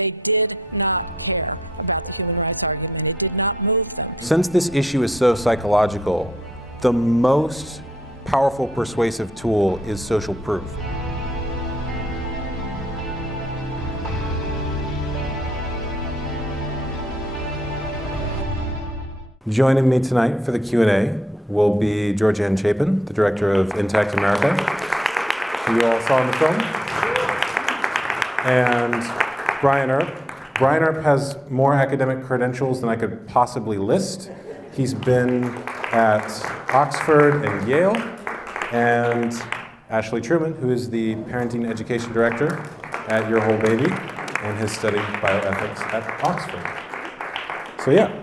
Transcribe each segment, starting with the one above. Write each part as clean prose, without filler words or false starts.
They did not care about the human rights argument. It did not move them. Since this issue is so psychological, the most powerful persuasive tool is social proof. Joining me tonight for the Q&A will be Georganne Chapin, the director of Intact America, who you all saw in the film, and Brian Earp. Brian Earp has more academic credentials than I could possibly list. He's been at Oxford and Yale, and Ashley Trueman, who is the Parenting Education Director at Your Whole Baby, and has studied bioethics at Oxford. So yeah.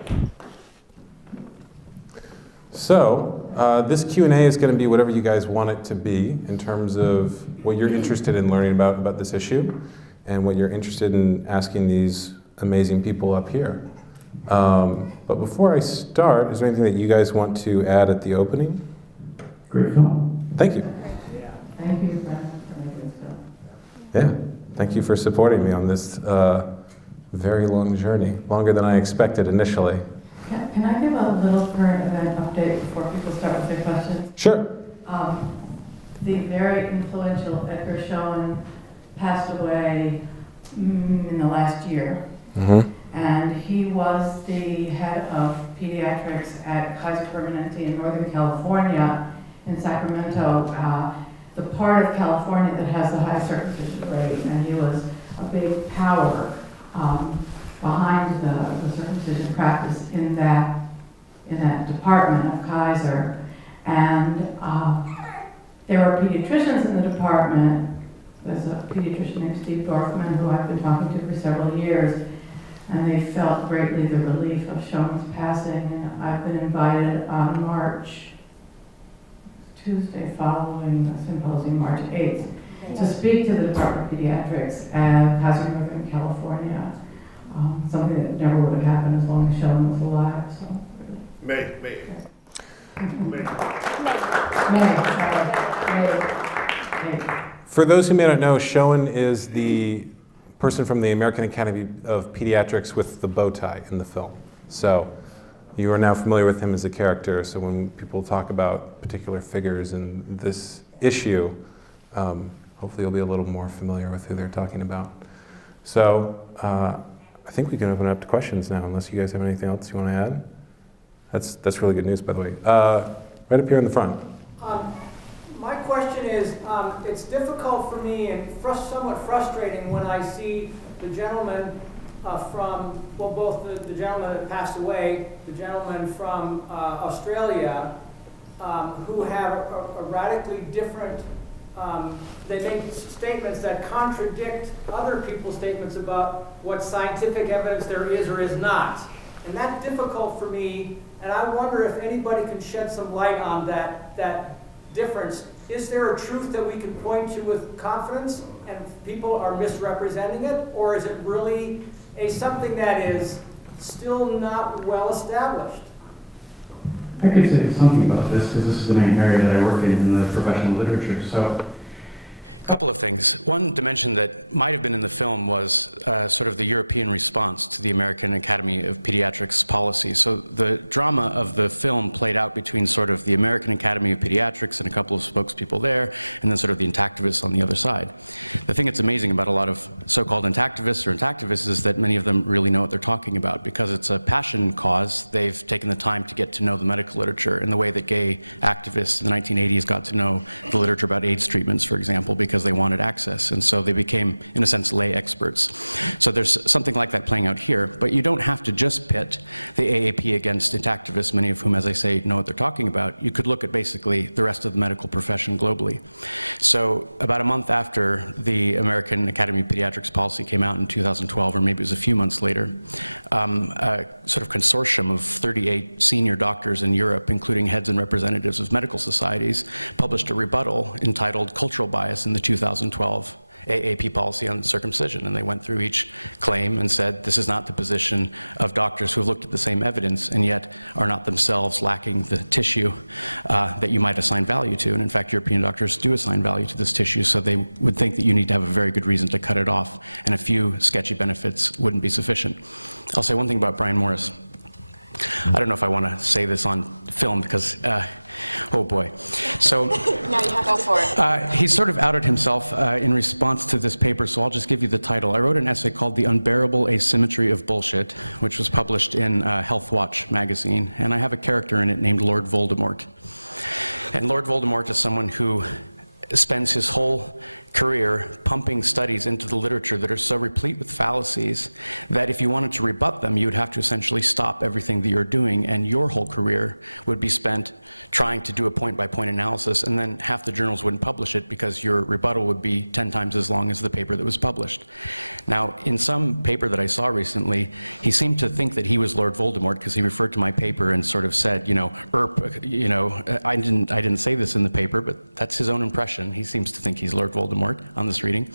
So this Q&A is going to be whatever you guys want it to be in terms of what you're interested in learning about this issue and what you're interested in asking these amazing people up here. But before I start, is there anything that you guys want to add at the opening? Great film. Thank you. Thank you for making this film. Yeah, thank you for supporting me on this very long journey, longer than I expected initially. Can I give a little current event update before people start with their questions? Sure. The very influential Edgar Schoen passed away in the last year. Mm-hmm. And he was the head of pediatrics at Kaiser Permanente in Northern California, in Sacramento, the part of California that has the highest circumcision rate. And he was a big power behind the circumcision practice in that department of Kaiser. And there were pediatricians in the department. There's a pediatrician named Steve Dorfman, who I've been talking to for several years, and they felt greatly the relief of Schoen's passing. And I've been invited on Tuesday following the symposium, March 8th, to speak to the Department of Pediatrics at Kaiser Northern California. Something that never would have happened as long as Schoen was alive. So May. For those who may not know, Schoen is the person from the American Academy of Pediatrics with the bow tie in the film. So you are now familiar with him as a character, so when people talk about particular figures in this issue, hopefully you'll be a little more familiar with who they're talking about. So I think we can open it up to questions now, unless you guys have anything else you want to add. That's really good news, by the way. Right up here in the front. My question is, it's difficult for me and somewhat frustrating when I see the gentleman from, well, both the gentleman that passed away, the gentleman from Australia, who have a radically different, they make statements that contradict other people's statements about what scientific evidence there is or is not. And that's difficult for me, and I wonder if anybody can shed some light on that difference. Is there a truth that we can point to with confidence and people are misrepresenting it? Or is it really something that is still not well established? I could say something about this because this is the main area that I work in the professional literature. So, a couple of things. One dimension that might have been in the film was sort of the European response to the American Academy of Pediatrics policy. So the drama of the film played out between sort of the American Academy of Pediatrics and a couple of spokespeople there, and then sort of the intactivists on the other side. The thing that's amazing about a lot of so-called intactivists or intactivists is that many of them really know what they're talking about. Because it's a passion cause, they've taken the time to get to know the medical literature in the way that gay activists in the 1980s got to know the literature about AIDS treatments, for example, because they wanted access, and so they became, in a sense, lay experts. So there's something like that playing out here, but you don't have to just pit the AAP against intactivists, many of whom, as I say, know what they're talking about. You could look at basically the rest of the medical profession globally. So about a month after the American Academy of Pediatrics policy came out in 2012, or maybe it was a few months later, a sort of consortium of 38 senior doctors in Europe, including heads and representatives of medical societies, published a rebuttal entitled Cultural Bias in the 2012 AAP policy on circumcision, and they went through each claim and said, this is not the position of doctors who have looked at the same evidence and yet are not themselves lacking the tissue that you might assign value to. And in fact, European doctors do assign value to this tissue, so they would think that you need to have a very good reason to cut it off, and a few sketchy benefits wouldn't be sufficient. I'll say one thing about Brian Morris. I don't know if I want to say this on film because, oh boy. So No, you have to go for it. he sort of outed himself in response to this paper, so I'll just give you the title. I wrote an essay called The Unbearable Asymmetry of Bullshit, which was published in Health Watch magazine, and I have a character in it named Lord Voldemort. And Lord Voldemort is someone who spends his whole career pumping studies into the literature that are so replete with fallacies that if you wanted to rebut them, you would have to essentially stop everything that you're doing, and your whole career would be spent trying to do a point-by-point analysis, and then half the journals wouldn't publish it because your rebuttal would be 10 times as long as the paper that was published. Now, in some paper that I saw recently, he seemed to think that he was Lord Voldemort because he referred to my paper and sort of said, you know, Earp, you know, I didn't say this in the paper, but that's his own impression. He seems to think he's Lord Voldemort on this reading.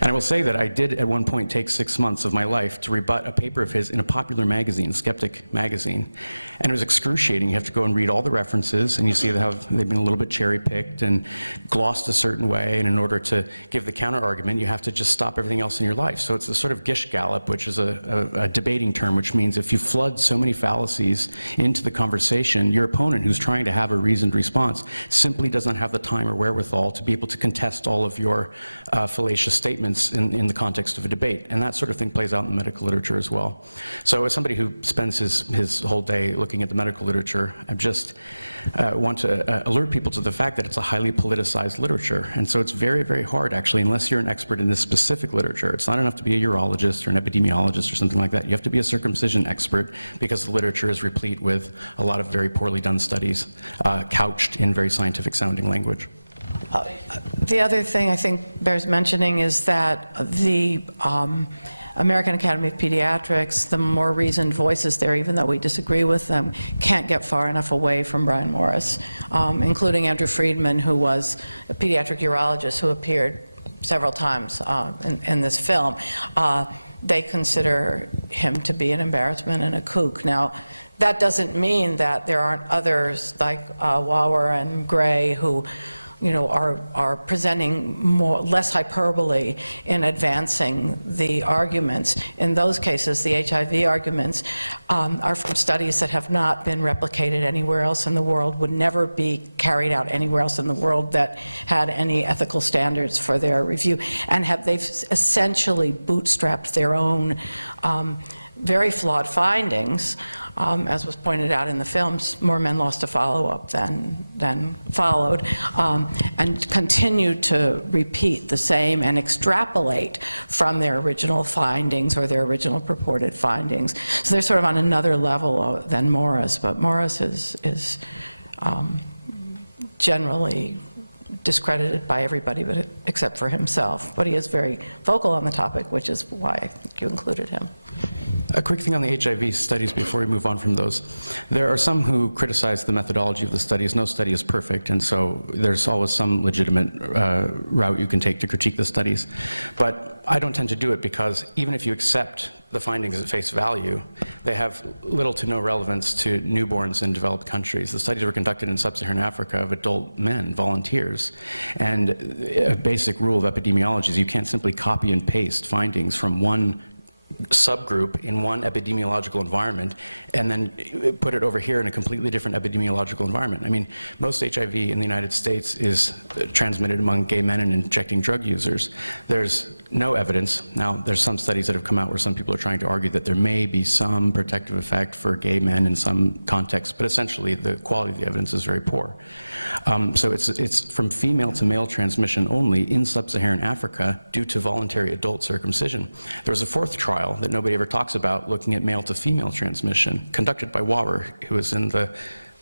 And I will say that I did at one point take 6 months of my life to rebut a paper of his in a popular magazine, Skeptic magazine. And it was excruciating. You have to go and read all the references, and you see how they've been a little bit cherry-picked and glossed a certain way, and in order to give the counter-argument, you have to just stop everything else in your life. So it's a sort of gish gallop, which is a debating term, which means if you flood so many fallacies into the conversation, your opponent, who's trying to have a reasoned response, simply doesn't have the time or wherewithal to be able to contest all of your fallacious statements in the context of a debate. And that sort of thing plays out in the medical literature as well. So as somebody who spends his whole day looking at the medical literature, I just want to alert people to the fact that it's a highly politicized literature. And so it's very, very hard, actually, unless you're an expert in this specific literature. It's not enough to be a urologist or an epidemiologist or something like that. You have to be a circumcision expert because the literature is replete with a lot of very poorly done studies couched in very scientific sounding language. The other thing I think bears mentioning is that the American Academy of Pediatrics, the more reasoned voices there, even though we disagree with them, can't get far enough away from Brian Morris, including Andrew Friedman, who was a pediatric urologist who appeared several times in this film. They consider him to be an embarrassment and a kook. Now, that doesn't mean that there aren't others like Wauer and Gray who, you know, are presenting less hyperbole in advancing the arguments. In those cases, the HIV arguments are from studies that have not been replicated anywhere else in the world, would never be carried out anywhere else in the world that had any ethical standards for their review, and they've essentially bootstrapped their own very flawed findings. As was pointed out in the films, more men lost to follow-up than followed, and continued to repeat the same and extrapolate from their original findings or their original purported findings. So they're sort of on another level than Morris, but Morris is generally discredited by everybody except for himself. But he is very vocal on the topic, which is why I think you included him. A quick thing on the HIV studies before we move on from those. There are some who criticize the methodology of the studies. No study is perfect, and so there's always some legitimate route you can take to critique the studies. But I don't tend to do it because even if you accept the findings at face value, they have little to no relevance to newborns in developed countries. The studies were conducted in sub-Saharan Africa of adult men, volunteers. And a basic rule of epidemiology is you can't simply copy and paste findings from one subgroup in one epidemiological environment and then put it over here in a completely different epidemiological environment. I mean, most HIV in the United States is transmitted among gay men and injecting drug users. There's no evidence. Now, there's some studies that have come out where some people are trying to argue that there may be some protective effect for gay men in some contexts, but essentially the quality of the evidence is very poor. So it's from female to male transmission only in sub-Saharan Africa due to voluntary adult circumcision. There was a fourth trial that nobody ever talks about looking at male to female transmission, conducted by Wauer, who was in the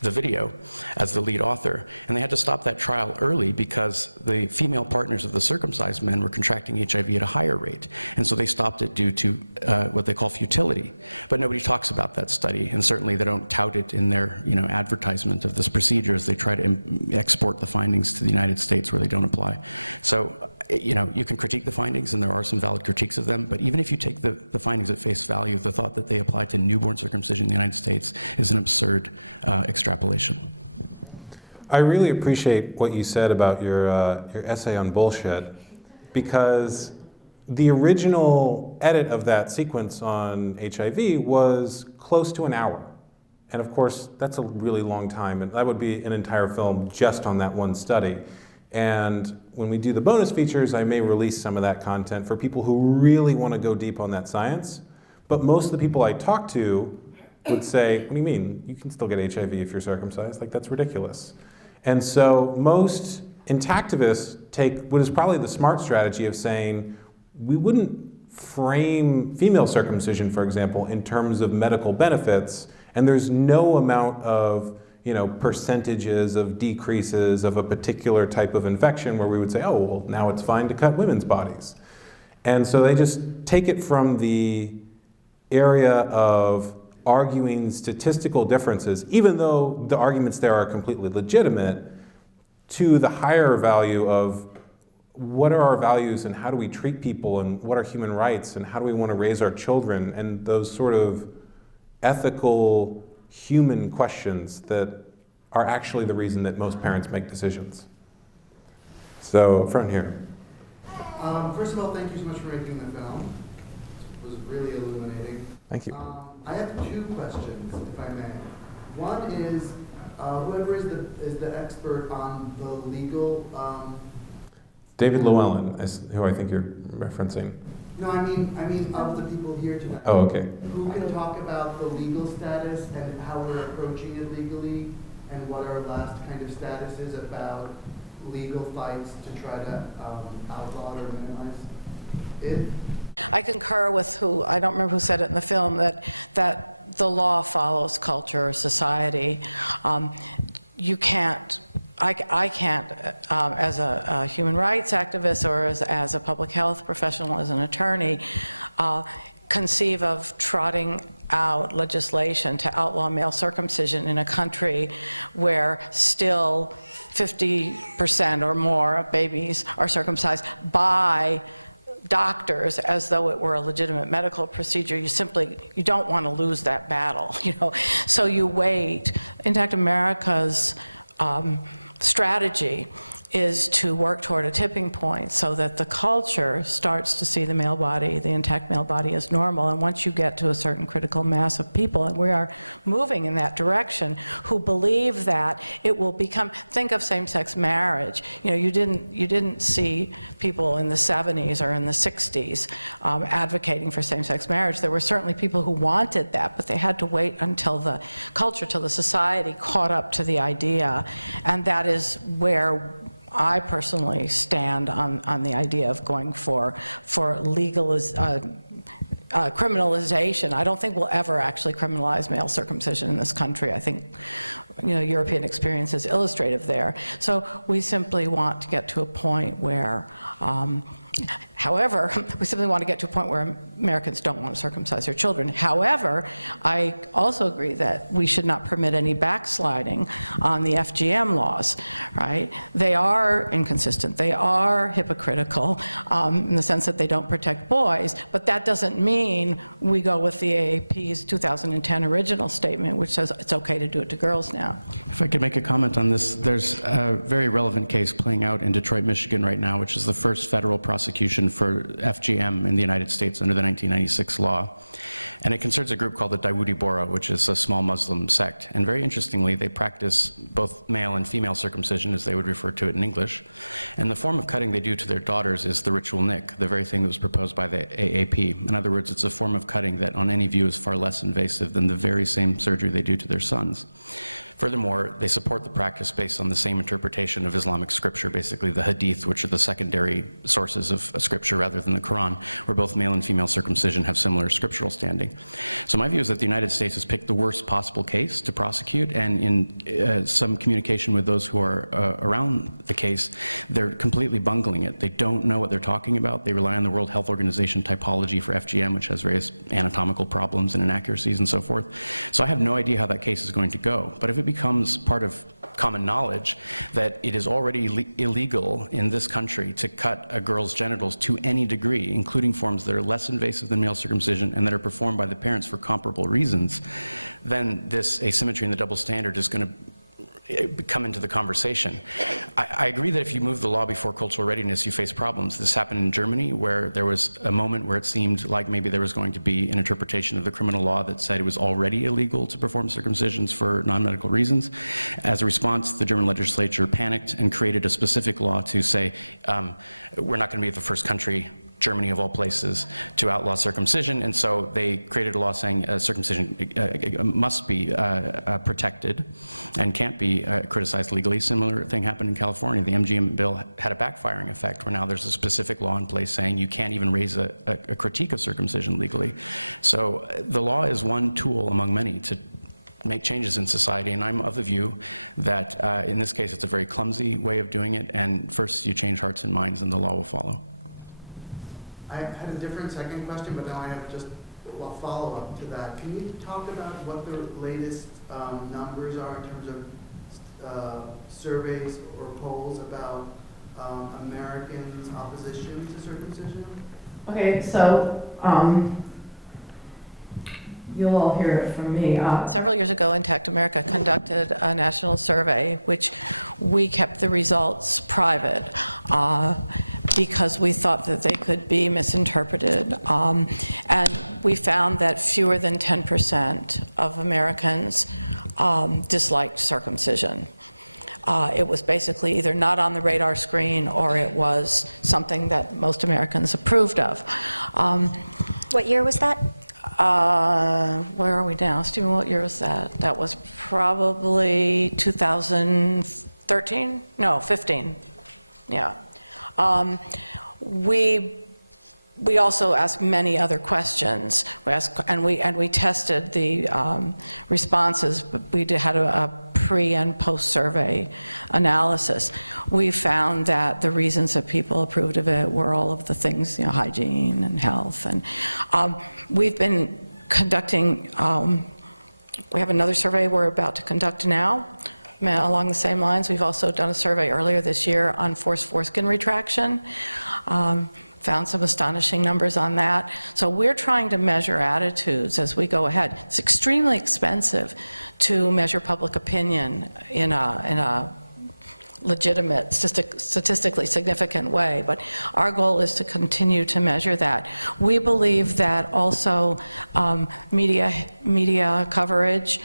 video as the lead author. And they had to stop that trial early because the female partners of the circumcised men were contracting HIV at a higher rate. And so they stopped it due to what they call futility. But nobody talks about that study, and certainly they don't tout it in their advertisement of this procedure as they try to export the findings to the United States where they don't apply. So you can critique the findings, and there are some valid critiques of them, but even if you take the findings at face value, the thought that they apply to newborn circumcision in the United States is an absurd extrapolation. I really appreciate what you said about your essay on bullshit, because the original edit of that sequence on HIV was close to an hour. And of course, that's a really long time, and that would be an entire film just on that one study. And when we do the bonus features, I may release some of that content for people who really want to go deep on that science. But most of the people I talk to would say, what do you mean? You can still get HIV if you're circumcised? Like, that's ridiculous. And so most intactivists take what is probably the smart strategy of saying, we wouldn't frame female circumcision, for example, in terms of medical benefits, and there's no amount of percentages of decreases of a particular type of infection where we would say, oh, well, now it's fine to cut women's bodies. And so they just take it from the area of arguing statistical differences, even though the arguments there are completely legitimate, to the higher value of what are our values and how do we treat people and what are human rights and how do we want to raise our children, and those sort of ethical human questions that are actually the reason that most parents make decisions. So, up front here. First of all, thank you so much for making the film. It was really illuminating. Thank you. I have two questions, if I may. One is, whoever is the expert on the legal... David Llewellyn is who I think you're referencing. No, I mean of the people here tonight. Oh, okay. Who can talk about the legal status and how we're approaching it legally, and what our last kind of status is about legal fights to try to outlaw or minimize it? I concur with I don't remember who said it in the film, that the law follows culture or society. You can't, I can't, as a human rights activist or as a public health professional, as an attorney, conceive of trotting out legislation to outlaw male circumcision in a country where still 50% or more of babies are circumcised by doctors as though it were a legitimate medical procedure. You don't want to lose that battle, So you wait. Intact America's strategy is to work toward a tipping point so that the culture starts to see the male body, the intact male body, as normal. And once you get to a certain critical mass of people, and we are moving in that direction, who believe that it will become, think of same-sex marriage. You didn't see people in the 70s or in the 60s advocating for same-sex marriage. There were certainly people who wanted that, but they had to wait until the culture, till the society caught up to the idea. And that is where I personally stand on the idea of going for criminalization. I don't think we'll ever actually criminalize male circumcision in this country. I think European experience is illustrative there. So we simply want to get to a point where however, we simply want to get to a point where Americans don't want to circumcise their children. However, I also agree that we should not permit any backsliding on the FGM laws, right? They are inconsistent. They are hypocritical in the sense that they don't protect boys, but that doesn't mean we go with the AAP's 2010 original statement, which says it's okay to do it to girls now. If I could make a comment on this, there's a very relevant case playing out in Detroit, Michigan right now, which is the first federal prosecution for FGM in the United States under the 1996 law. And it concerns a group called the Dawoodi Bohra, which is a small Muslim sect. And very interestingly, they practice both male and female circumcision, as they would refer to it in English. And the form of cutting they do to their daughters is the ritual nick, the very thing that was proposed by the AAP. In other words, it's a form of cutting that on any view is far less invasive than the very same surgery they do to their sons. Furthermore, they support the practice based on the same interpretation of Islamic scripture, basically the hadith, which are the secondary sources of scripture rather than the Quran, where both male and female circumcision have similar scriptural standing. So my view is that the United States has picked the worst possible case to prosecute, and in some communication with those who are around the case, they're completely bungling it. They don't know what they're talking about. They rely on the World Health Organization typology for FGM, which has various anatomical problems and inaccuracies and so forth. So I have no idea how that case is going to go. But if it becomes part of common knowledge that it is already illegal in this country to cut a girl's genitals to any degree, including forms that are less invasive than male circumcision and that are performed by the parents for comparable reasons, then this asymmetry in the double standard is going to come into the conversation. I agree that if you move the law before cultural readiness, you face problems. This happened in Germany, where there was a moment where it seemed like maybe there was going to be an interpretation of the criminal law that said it was already illegal to perform circumcisions for non-medical reasons. As a response, the German legislature panicked and created a specific law to say, we're not going to be the first country, Germany of all places, to outlaw circumcision, and so they created a law saying circumcision must be protected and can't be criticized legally. Similar thing happened in California. The MGM bill had a backfiring effect, where now there's a specific law in place saying you can't even raise a critique of circumcision legally. So the law is one tool among many to make changes in society, and I'm of the view that in this case it's a very clumsy way of doing it, and first you change hearts and minds and the law will follow. I had a different second question, but now I have just a follow-up to that. Can you talk about what the latest numbers are in terms of surveys or polls about Americans' opposition to circumcision? Okay, so you'll all hear it from me. Several years ago, Intact America conducted a national survey, which we kept the results private because we thought that they could be misinterpreted. And we found that fewer than 10% of Americans disliked circumcision. It was basically either not on the radar screen or it was something that most Americans approved of. What year was that? Where are we now? Stephen, what year was that? That was probably 2013? No, 15. Yeah. We also asked many other questions. We asked, and we tested the responses, but we had a pre and post survey analysis. We found that the reasons that people approved of it were all of the things, hygiene and health. And we've been conducting, we have another survey we're about to conduct now along the same lines. We've also done a survey earlier this year on forced foreskin retraction. Found some astonishing numbers on that. So we're trying to measure attitudes as we go ahead. It's extremely expensive to measure public opinion in a legitimate, statistically significant way, but our goal is to continue to measure that. We believe that also media coverage,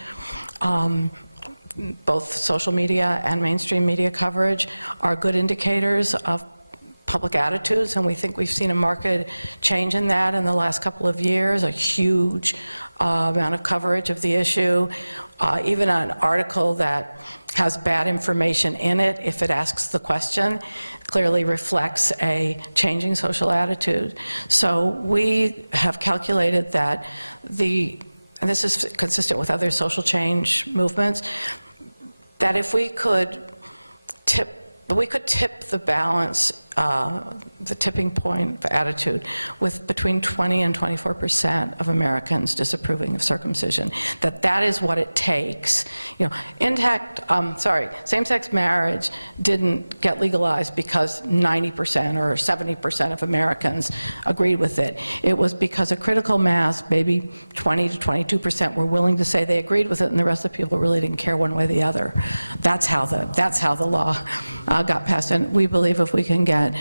both social media and mainstream media coverage, are good indicators of public attitudes, and we think we've seen a marked change in that in the last couple of years, a huge amount of coverage of the issue. Even an article that has bad information in it, if it asks the question, clearly reflects a changing social attitude. So we have calculated that and this is consistent with other social change movements, that if we could tip the balance, the tipping point of attitude, with between 20 and 24% of Americans disapproving of circumcision, that is what it takes. Same-sex marriage didn't get legalized because 90% or 70% of Americans agreed with it. It was because a critical mass, maybe 20 to 22%, were willing to say they agreed with it, and the rest of the people really didn't care one way or the other. That's how the law got passed, and we believe if we can get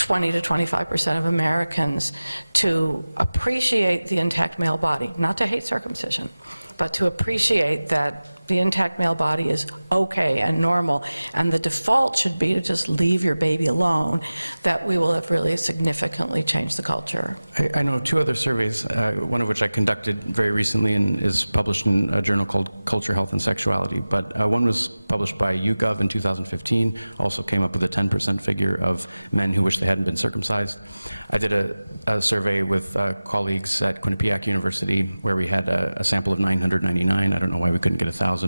20 to 25% of Americans to appreciate the intact male body, not to hate circumcision, but to appreciate that the intact male body is okay and normal, and the default should be to just leave your baby alone, that we will have really significantly changed the culture. I know of 2 other surveys, one of which I conducted very recently and is published in a journal called Culture, Health, and Sexuality. But one was published by YouGov in 2015, also came up with a 10% figure of men who wish they hadn't been circumcised. I did a survey with colleagues at Quinnipiac University where we had a sample of 999, I don't know why we couldn't get 1,000,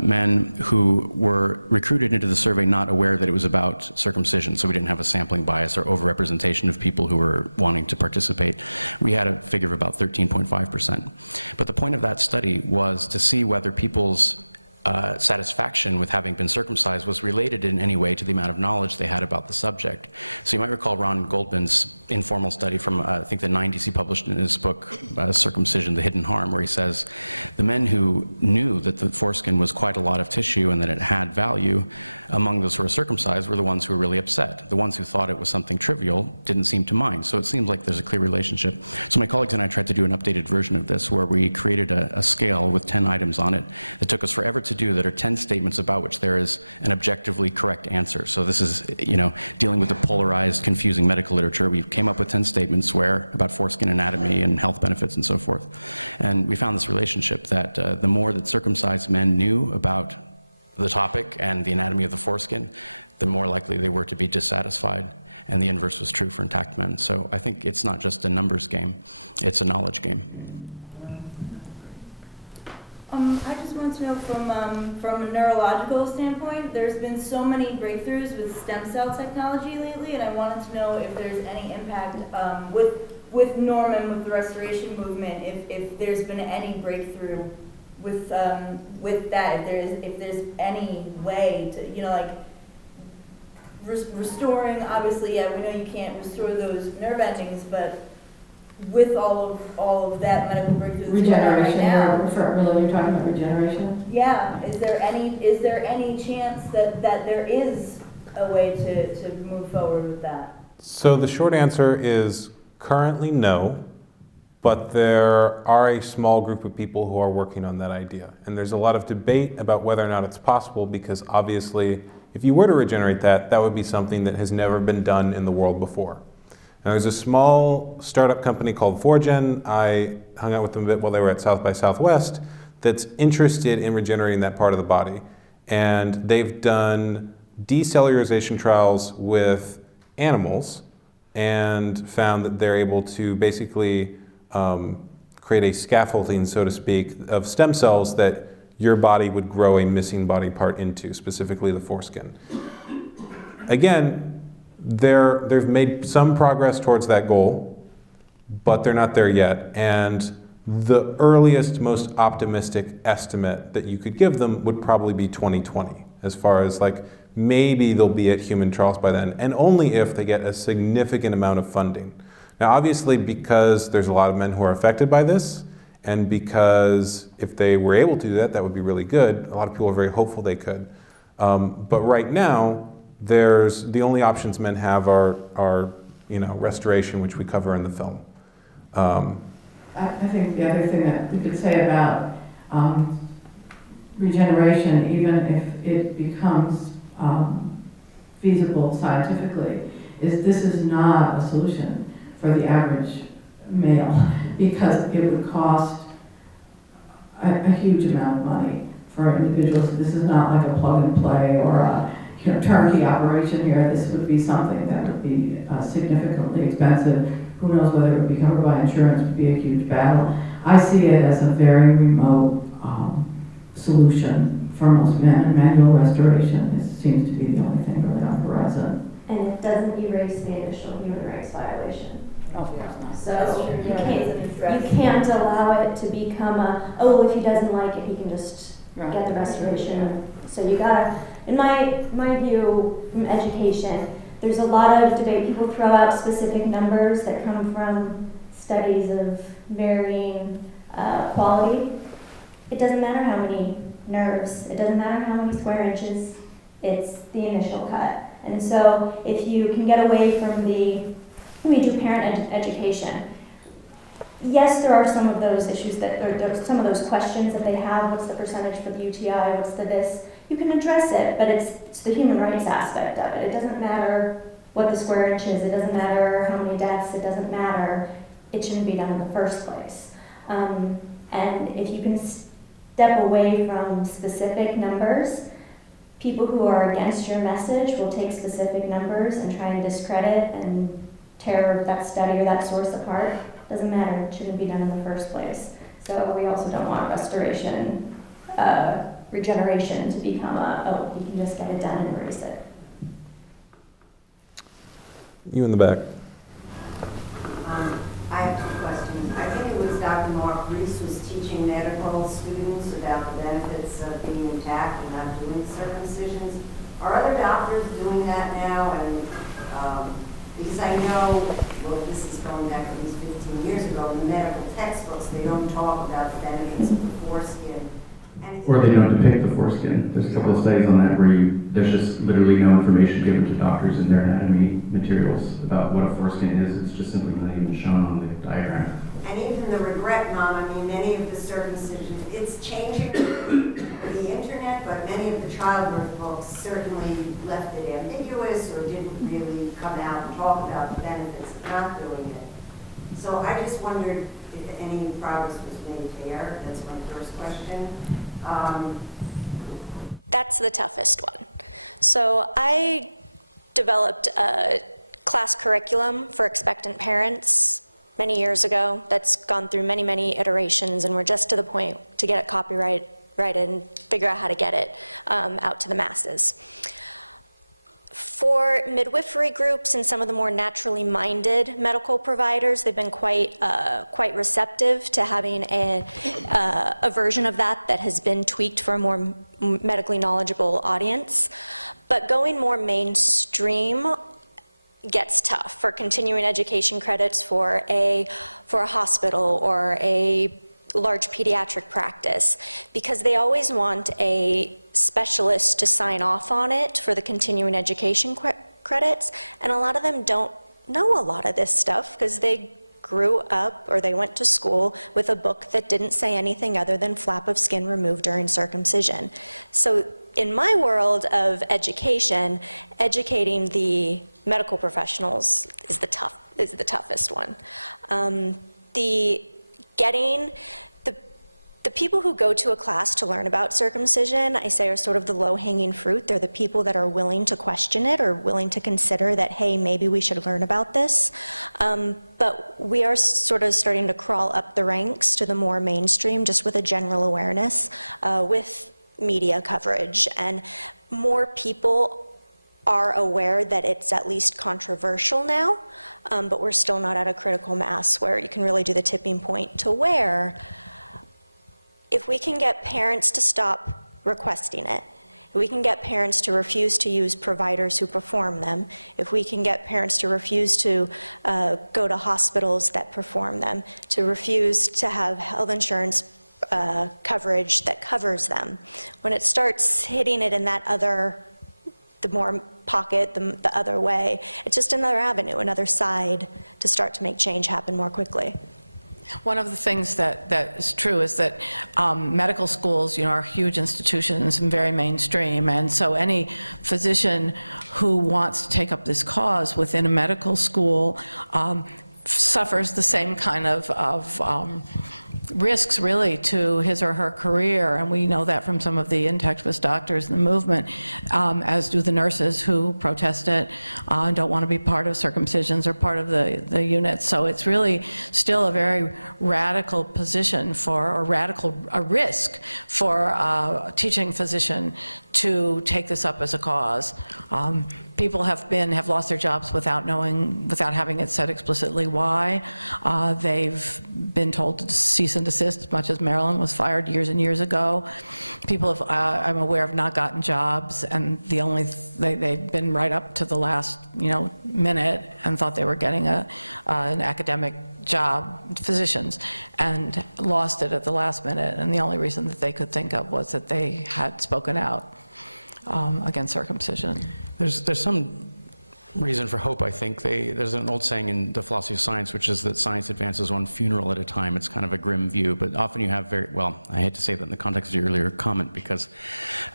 men who were recruited into the survey not aware that it was about circumcision, so we didn't have a sampling bias or overrepresentation of people who were wanting to participate. We had a figure of about 13.5%. But the point of that study was to see whether people's satisfaction with having been circumcised was related in any way to the amount of knowledge they had about the subject. So you might recall Ron Goldman's informal study from, I think, the 90s he published in his book, Circumcision, The Hidden Harm, where he says the men who knew that the foreskin was quite a lot of tissue and that it had value among those who were circumcised were the ones who were really upset. The ones who thought it was something trivial didn't seem to mind. So it seems like there's a clear relationship. So my colleagues and I tried to do an updated version of this where we created a scale with 10 items on it that took us forever to do, that are 10 statements about which there is an objectively correct answer. So this is, dealing with the polarized, confusing medical literature. We came up with 10 statements about foreskin anatomy and health benefits and so forth. And we found this relationship that the more that circumcised men knew about the topic and the anatomy of the foreskin, the more likely they were to be dissatisfied. And the inverse was true for intact men. So I think it's not just a numbers game, it's a knowledge game. I just want to know from a neurological standpoint, there's been so many breakthroughs with stem cell technology lately, and I wanted to know if there's any impact with Norman, with the restoration movement, if there's been any breakthrough with that, if there's any way to, restoring, obviously, yeah, we know you can't restore those nerve endings, but with all of that medical breakthrough Regeneration, right now, really, you're talking about regeneration? yeah, is there any chance that there is a way to move forward with that? So the short answer is currently no, but there are a small group of people who are working on that idea. And there's a lot of debate about whether or not it's possible, because obviously if you were to regenerate that, that would be something that has never been done in the world before. Now, there's a small startup company called 4Gen. I hung out with them a bit while they were at South by Southwest that's interested in regenerating that part of the body. And they've done decellularization trials with animals and found that they're able to basically create a scaffolding, so to speak, of stem cells that your body would grow a missing body part into, specifically the foreskin. Again, they've made some progress towards that goal, but they're not there yet. And the earliest, most optimistic estimate that you could give them would probably be 2020, as far as maybe they'll be at human trials by then, and only if they get a significant amount of funding. Now, obviously, because there's a lot of men who are affected by this, and because if they were able to do that, that would be really good. A lot of people are very hopeful they could. But right now, the only options men have are restoration, which we cover in the film. I think the other thing that we could say about regeneration, even if it becomes feasible scientifically, is this is not a solution for the average male, because it would cost a huge amount of money for individuals. This is not like a plug and play or a turnkey operation here. This would be something that would be significantly expensive. Who knows whether it would be covered by insurance? Would be a huge battle. I see it as a very remote solution for most men, and manual restoration seems to be the only thing really on the horizon. And it doesn't erase the initial human rights violation. Oh, of course not. So you can't allow it to become if he doesn't like it, he can just get the restoration. So you gotta, in my view, from education, there's a lot of debate. People throw out specific numbers that come from studies of varying quality. It doesn't matter how many nerves, it doesn't matter how many square inches, it's the initial cut. And so if you can get away from we do parent education. Yes, there are some of those issues there are some of those questions that they have. What's the percentage for the UTI? What's the this? You can address it, but it's the human rights aspect of it. It doesn't matter what the square inch is. It doesn't matter how many deaths. It doesn't matter. It shouldn't be done in the first place. And if you can step away from specific numbers, people who are against your message will take specific numbers and try and discredit and tear that study or that source apart. Doesn't matter. It shouldn't be done in the first place. So we also don't want regeneration to become you can just get it done and erase it. You in the back. I have two questions. I think it was Dr. Mark Reese was teaching medical students about the benefits of being intact and not doing circumcisions. Are other doctors doing that now? And because I know, well, this is going back at least 15 years ago, in the medical textbooks, they don't talk about the benefits of the foreskin. Or they don't depict the foreskin. There's a couple of studies on that where there's just literally no information given to doctors in their anatomy materials about what a foreskin is. It's just simply not even shown on the diagram. And even the regret, Mom, I mean, many of the circumcision, it's changing the internet, but many of the childbirth books certainly left it ambiguous or didn't really come out and talk about the benefits of not doing it. So I just wondered if any progress was made there. That's my first question. That's the toughest one. So I developed a class curriculum for expectant parents many years ago that's gone through many, many iterations, and we're just to the point to get it copyrighted and figure out how to get it out to the masses. For midwifery groups and some of the more naturally minded medical providers, they've been quite receptive to having a version of that has been tweaked for a more medically knowledgeable audience. But going more mainstream gets tough for continuing education credits for a hospital or a large pediatric practice, because they always want a specialist to sign off on it for the continuing education credits, and a lot of them don't know a lot of this stuff because they grew up or they went to school with a book that didn't say anything other than flap of skin removed during circumcision. So in my world of education, educating the medical professionals is the toughest one. The people who go to a class to learn about circumcision, I say, are sort of the low-hanging fruit. They're the people that are willing to question it or willing to consider that, hey, maybe we should learn about this. But we are sort of starting to crawl up the ranks to the more mainstream, just with a general awareness, with media coverage. And more people are aware that it's at least controversial now, but we're still not at a critical mass where you can really do the tipping point to where, if we can get parents to stop requesting it, if we can get parents to refuse to use providers who perform them, if we can get parents to refuse to go to hospitals that perform them, to refuse to have health insurance coverage that covers them, when it starts hitting it in that other, the more pocket, the other way, it's just another avenue, another side to start to make change happen more quickly. One of the things that is true is that medical schools, are huge institutions and very mainstream, and so any physician who wants to take up this cause within a medical school suffers the same kind of risks, really, to his or her career, and we know that from some of the intectivist doctors in the movement, as do the nurses who protest it and don't want to be part of circumcisions or part of the unit. So it's really still a very radical position a risk for a teaching physician to take this up as a cause. People have lost their jobs without having it said explicitly why. They've been told to cease and desist, much as Marilyn was fired years and years ago. People have, I'm aware, have not gotten jobs, and they've been right up to the last minute and thought they were getting an academic job, physicians, and lost it at the last minute, and the only reason that they could think of was that they had spoken out. against circumcision. There's some reason for hope, I think. There's an old saying in the philosophy of science, which is that science advances one funeral at a time. It's kind of a grim view, but often you have well, I hate to say that in the context of your earlier comment, because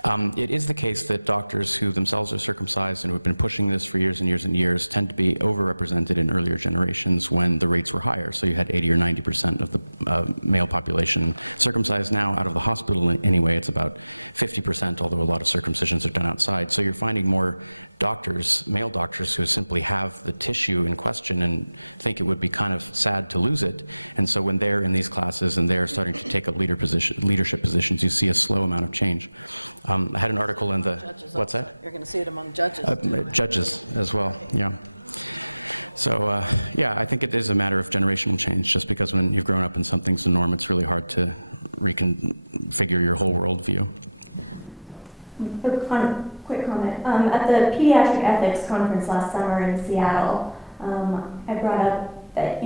it is the case that doctors who themselves are circumcised and who have been pushing this for years and years and years tend to be overrepresented in earlier generations when the rates were higher. So you had 80 or 90% of the male population circumcised. Now, out of the hospital anyway, it's about 50%, although a lot of circumcisions are done outside. So you're finding more doctors, male doctors, who simply have the tissue in question and think it would be kind of sad to lose it. And so when they're in these classes and they're starting to take up leadership positions, you see a slow amount of change. I had an article in the... What's that? You're going to see it among judges. Judges as well, yeah. So, yeah, I think it is a matter of generational change, just because when you've grown up and something's the norm, it's really hard to reconfigure your whole worldview. Quick comment. At the Pediatric Ethics Conference last summer in Seattle, I brought up that,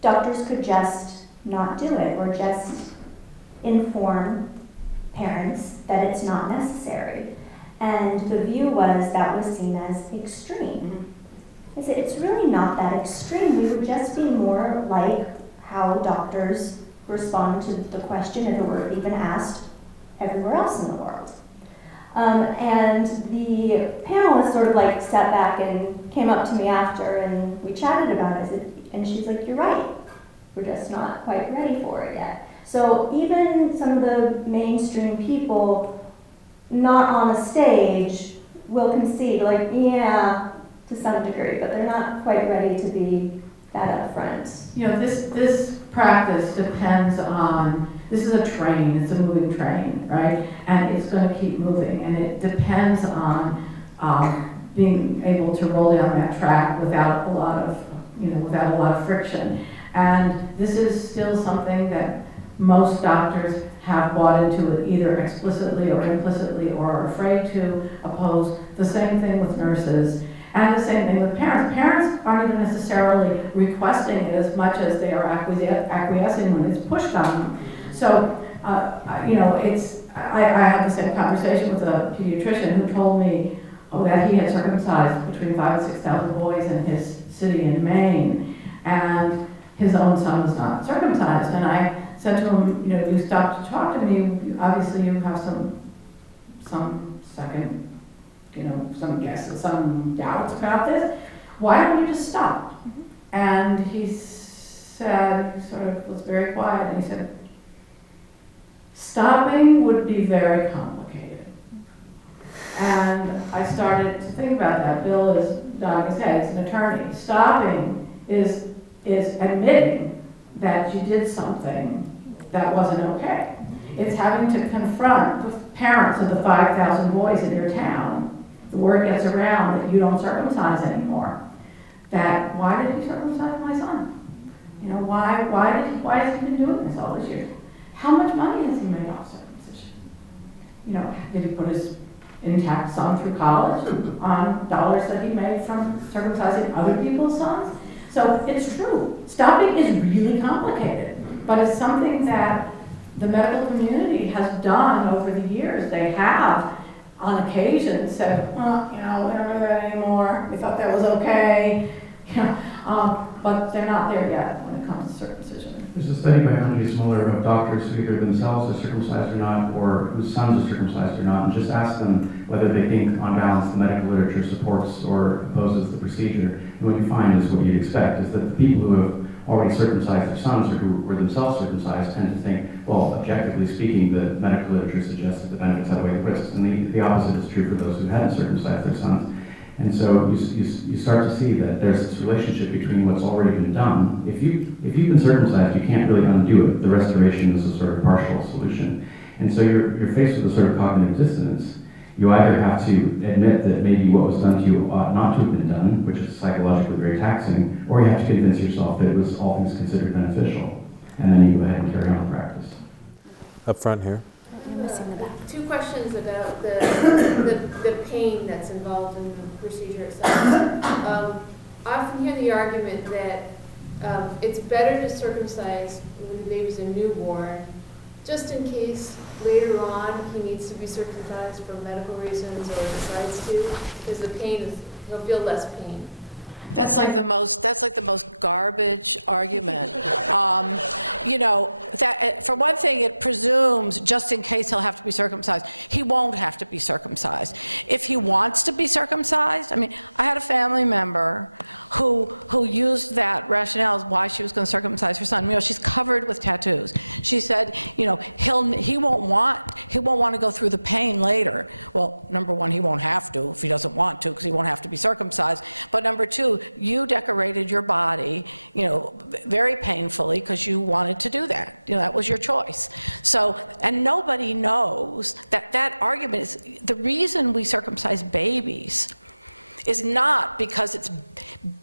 doctors could just not do it or just inform parents that it's not necessary. And the view was that was seen as extreme. I said, it's really not that extreme. We would just be more like how doctors respond to the question if it were even asked everywhere else in the world. And the panelist sort of like sat back and came up to me after and we chatted about it. And she's like, you're right. We're just not quite ready for it yet. So even some of the mainstream people not on a stage will concede, like, yeah, to some degree, but they're not quite ready to be that upfront. This practice depends on, this is a train, it's a moving train, right? And it's going to keep moving, and it depends on being able to roll down that track without a lot of friction. And this is still something that most doctors have bought into it, either explicitly or implicitly, or are afraid to oppose. The same thing with nurses. And the same thing with parents. Parents aren't even necessarily requesting it as much as they are acquiescing when it's pushed on them. So, I had the same conversation with a pediatrician who told me that he had circumcised between 5,000 and 6,000 boys in his city in Maine, and his own son was not circumcised. And I said to him, you stopped to talk to me. Obviously, you have some second. Some guesses, some doubts about this. Why don't you just stop? And he said, he sort of was very quiet, and he said, stopping would be very complicated. And I started to think about that. Bill is nodding his head, he's an attorney. Stopping is admitting that you did something that wasn't okay. It's having to confront the parents of the 5,000 boys in your town. The word gets around that you don't circumcise anymore. That, why did he circumcise my son? Why has he been doing this all these years? How much money has he made off circumcision? Did he put his intact son through college on dollars that he made from circumcising other people's sons? So it's true. Stopping is really complicated, but it's something that the medical community has done over the years. They have, on occasion, said, we don't do that anymore. We thought that was okay. But they're not there yet when it comes to circumcision. There's a study by Andreas Muller of doctors who either themselves are circumcised or not, or whose sons are circumcised or not, and just ask them whether they think, on balance, the medical literature supports or opposes the procedure. And what you find is what you'd expect, is that the people who have already circumcised their sons or who were themselves circumcised tend to think, well, objectively speaking, the medical literature suggests that the benefits outweigh the risks. And the opposite is true for those who hadn't circumcised their sons. And so you start to see that there's this relationship between what's already been done. If you've been circumcised, you can't really undo it. The restoration is a sort of partial solution. And so you're faced with a sort of cognitive dissonance. You either have to admit that maybe what was done to you ought not to have been done, which is psychologically very taxing, or you have to convince yourself that it was all things considered beneficial. And then you go ahead and carry on the practice. Up front here. Two questions about the pain that's involved in the procedure itself. I often hear the argument that it's better to circumcise when the baby's a newborn just in case later on he needs to be circumcised for medical reasons or decides to, because the pain is, he'll feel less pain. That's like the most garbage argument. You know, that for one thing, it presumes just in case he'll have to be circumcised. He won't have to be circumcised. If he wants to be circumcised, I mean, I had a family member who used that rationale as why she was going to circumcise her son. You know, she's covered with tattoos. She said, you know, he won't want to go through the pain later. Well, number one, he won't have to if he doesn't want to, because he won't have to be circumcised. But number two, you decorated your body, you know, very painfully because you wanted to do that. You know, that was your choice. So, and nobody knows that argument is the reason we circumcise babies is not because it's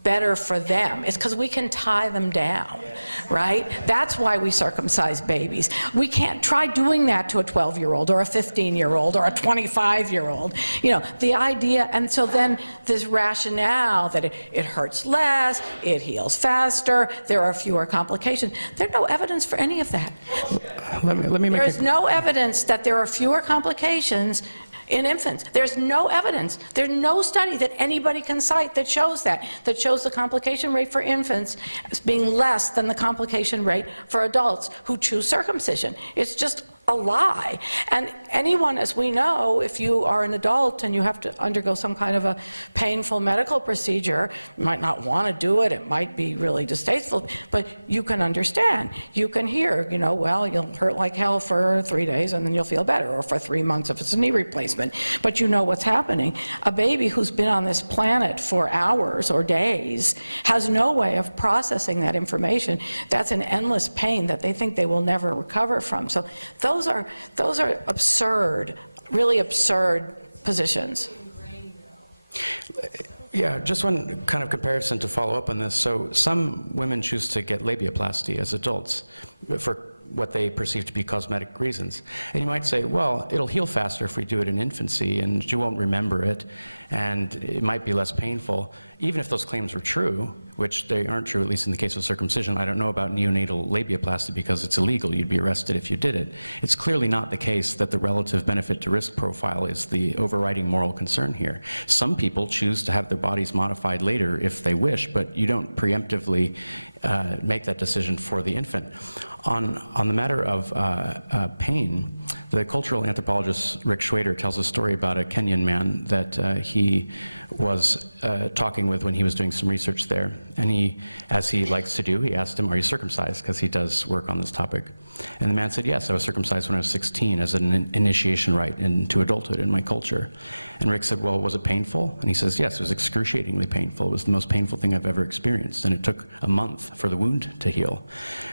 better for them. It's because we can tie them down, right? That's why we circumcise babies. We can't try doing that to a 12-year-old or a 15-year-old or a 25-year-old. You know, the idea, and so then this rationale that it hurts less, it heals faster, there are fewer complications. There's no evidence for any of that. Let me make There's no evidence that there are fewer complications in infants. There's no evidence. There's no study that anybody can cite that shows the complication rate for infants as being less than the complication rate for adults who choose circumcision. It's just a lie. And anyone, as we know, if you are an adult and you have to undergo some kind of a painful medical procedure, you might not want to do it, it might be really distasteful, but you can understand. You can hear, you know, well, you'll hurt like hell for 3 days and then you'll feel better, or for 3 months if it's a knee replacement, but you know what's happening. A baby who's been on this planet for hours or days has no way of processing that information. That's an endless pain that they think they will never recover from. So those are absurd, really absurd positions. Yeah, just one kind of comparison to follow up on this. So some women choose to get labiaplasty as adults for what they perceive to be cosmetic reasons. And you might say, well, it'll heal faster if we do it in infancy and you won't remember it and it might be less painful. Even if those claims were true, which they aren't true, at least in the case of circumcision. I don't know about neonatal labiaplasty because it's illegal. You'd be arrested if you did it. It's clearly not the case that the relative benefit to risk profile is the overriding moral concern here. Some people choose to have their bodies modified later if they wish, but you don't preemptively make that decision for the infant. On the matter of pain, the cultural anthropologist Rick Schwader tells a story about a Kenyan man that he was talking with when he was doing some research there. And he, as he likes to do, he asked him, are you circumcised? Because he does work on this topic. And the man said, yes, I was circumcised when I was 16 as an initiation rite into adulthood in my culture. And Rick said, well, was it painful? And he says, yes, it was excruciatingly painful. It was the most painful thing I've ever experienced. And it took a month for the wound to heal.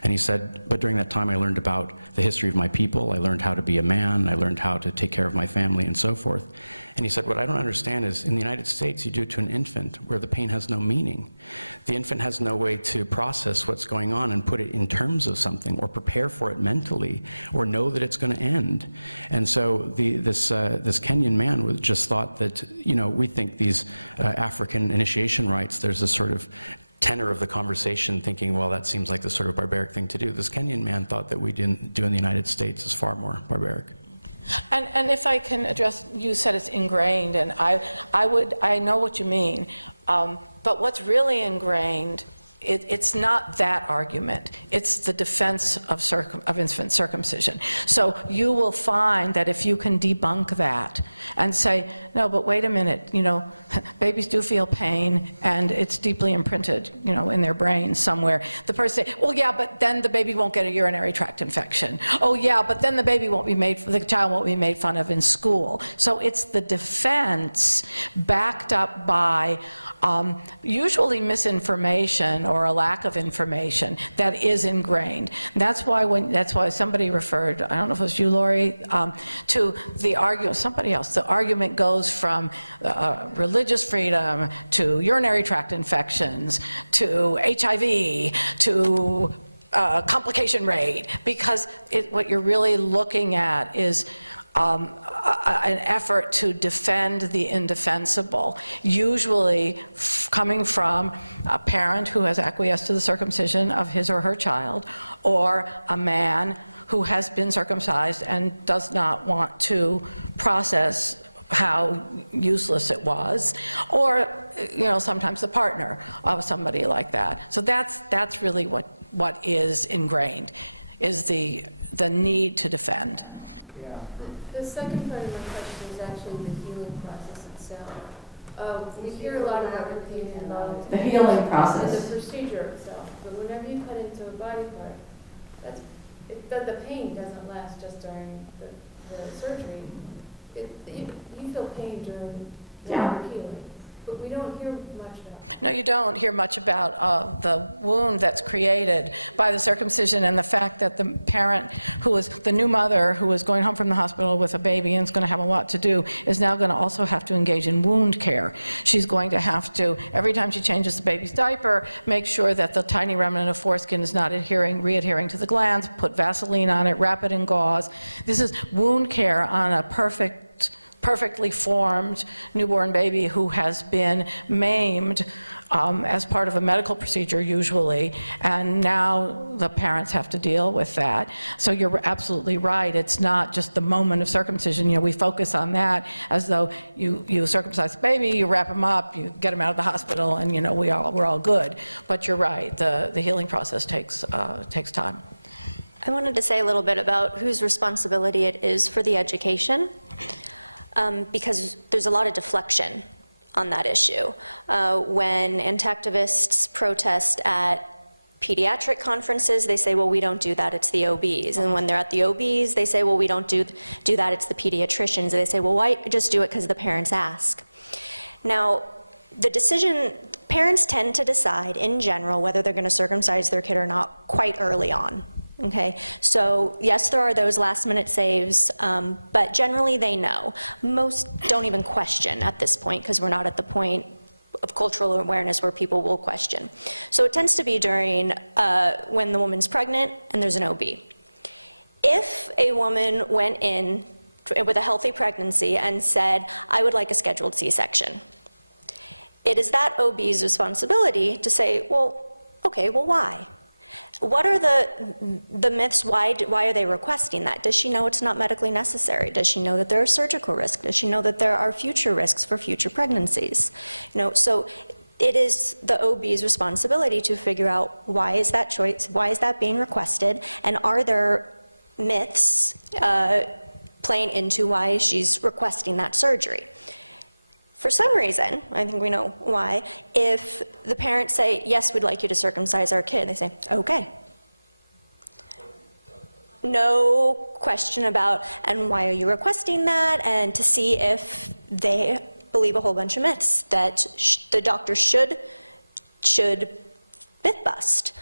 And he said, but during that time I learned about the history of my people. I learned how to be a man. I learned how to take care of my family and so forth. And he said, what I don't understand is in the United States, you do it to an infant where the pain has no meaning. The infant has no way to process what's going on and put it in terms of something or prepare for it mentally or know that it's going to end. And so this Kenyan man just thought that, you know, we think these African initiation rites, there's this sort of tenor of the conversation thinking, well, that seems like the sort of barbaric thing to do. This Kenyan man thought that we didn't do in the United States is far more barbaric. And if I can address, you said it's ingrained, and I know what you mean, but what's really ingrained, it's not that argument. It's the defense of infant circumcision. So you will find that if you can debunk that and say, no, but wait a minute, you know, babies do feel pain and it's deeply imprinted, you know, in their brains somewhere. The person say, well, yeah, but then the baby won't get a urinary tract infection. Oh, yeah, but then the child won't be made fun of in school. So it's the defense backed up by usually misinformation or a lack of information that is ingrained. That's why somebody referred, I don't know if it was you, Lori, to the argument, somebody else, the argument goes from religious freedom to urinary tract infections to HIV to complication rate, because what you're really looking at is an effort to defend the indefensible, usually coming from a parent who has acquiesced to the circumcision of his or her child, or a man who has been circumcised and does not want to process how useless it was, or sometimes the partner of somebody like that. So that's really what is ingrained, is the need to defend. The second part of my question is actually the healing process itself. We hear a lot about the pain involved The healing in process. the procedure itself, but whenever you cut into a body part, the pain doesn't last just during the surgery. You feel pain during the healing, but we don't hear much about it. No, you don't hear much about the wound that's created by the circumcision, and the fact that the parent who is the new mother who is going home from the hospital with a baby and is going to have a lot to do is now going to also have to engage in wound care. She's going to have to, every time she changes the baby's diaper, make sure that the tiny remnant of foreskin is not re-adhering to the glands, put Vaseline on it, wrap it in gauze. This is wound care on a perfectly formed newborn baby who has been maimed as part of a medical procedure usually, and now the parents have to deal with that. So you're absolutely right, it's not just the moment of circumcision. We focus on that as though you circumcise the baby, you wrap him up, you get him out of the hospital, and we're all good. But you're right, the healing process takes time. I wanted to say a little bit about whose responsibility it is for the education. Because there's a lot of deflection on that issue. When anti-activists protest at pediatric conferences, they say, well, we don't do that, it's the OBs. And when they're at the OBs, they say, well, we don't do that, it's the pediatricians. And they say, well, why just do it because the parents ask? Now, parents tend to decide in general whether they're going to circumcise their kid or not quite early on. Okay, so yes, there are those last minute saves, but generally they know. Most don't even question at this point because we're not at the point of cultural awareness where people will question. So it tends to be during when the woman's pregnant and there's an OB. If a woman went in with a healthy pregnancy and said, I would like a scheduled C-section, it is that OB's responsibility to say, well, okay, well, why? What are the myths? Why are they requesting that? Does she know it's not medically necessary? Does she know that there are surgical risks? Does she know that there are future risks for future pregnancies? So it is the OB's responsibility to figure out why is that choice, why is that being requested, and are there myths playing into why she's requesting that surgery? For some reason, I think we know why, if the parents say, yes, we'd like you to circumcise our kid, they say, okay. No question about, and why are you requesting that, and to see if they believe a whole bunch of myths that the doctor should myth bust.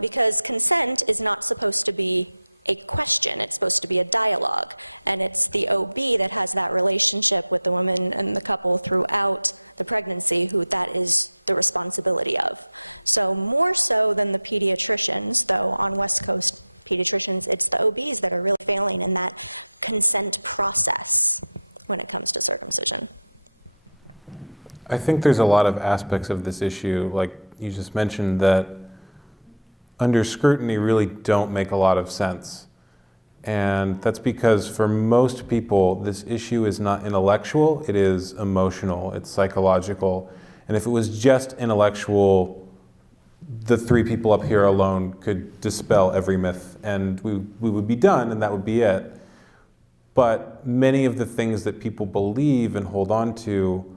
Because consent is not supposed to be a question, it's supposed to be a dialogue, and it's the OB that has that relationship with the woman and the couple throughout the pregnancy who that is the responsibility of. So more so than the pediatricians, though on West Coast pediatricians, it's the OBs that are really failing in that consent process when it comes to circumcision. I think there's a lot of aspects of this issue, like you just mentioned, that under scrutiny really don't make a lot of sense. And that's because for most people, this issue is not intellectual, it is emotional, it's psychological. And if it was just intellectual, the three people up here alone could dispel every myth and we would be done and that would be it. But many of the things that people believe and hold on to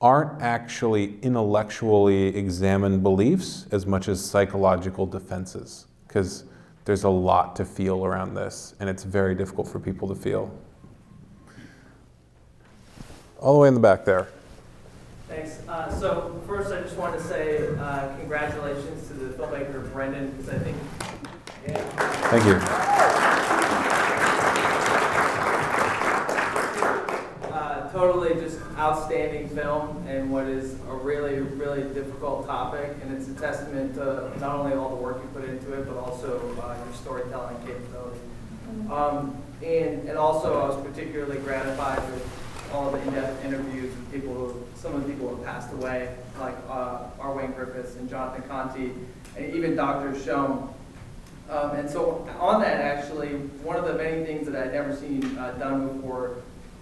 aren't actually intellectually examined beliefs as much as psychological defenses, because there's a lot to feel around this, and it's very difficult for people to feel. All the way in the back there. Thanks. So first, I just want to say congratulations to the filmmaker Brendan, because I think. Yeah. Thank you. Totally just outstanding film and what is a really, really difficult topic, and it's a testament to not only all the work you put into it, but also your storytelling capability. And also I was particularly gratified with all the in-depth interviews with some of the people who have passed away, like R. Wayne Griffiths and Jonathan Conte, and even Dr. Schoen. And so on that, actually, one of the many things that I'd never seen done before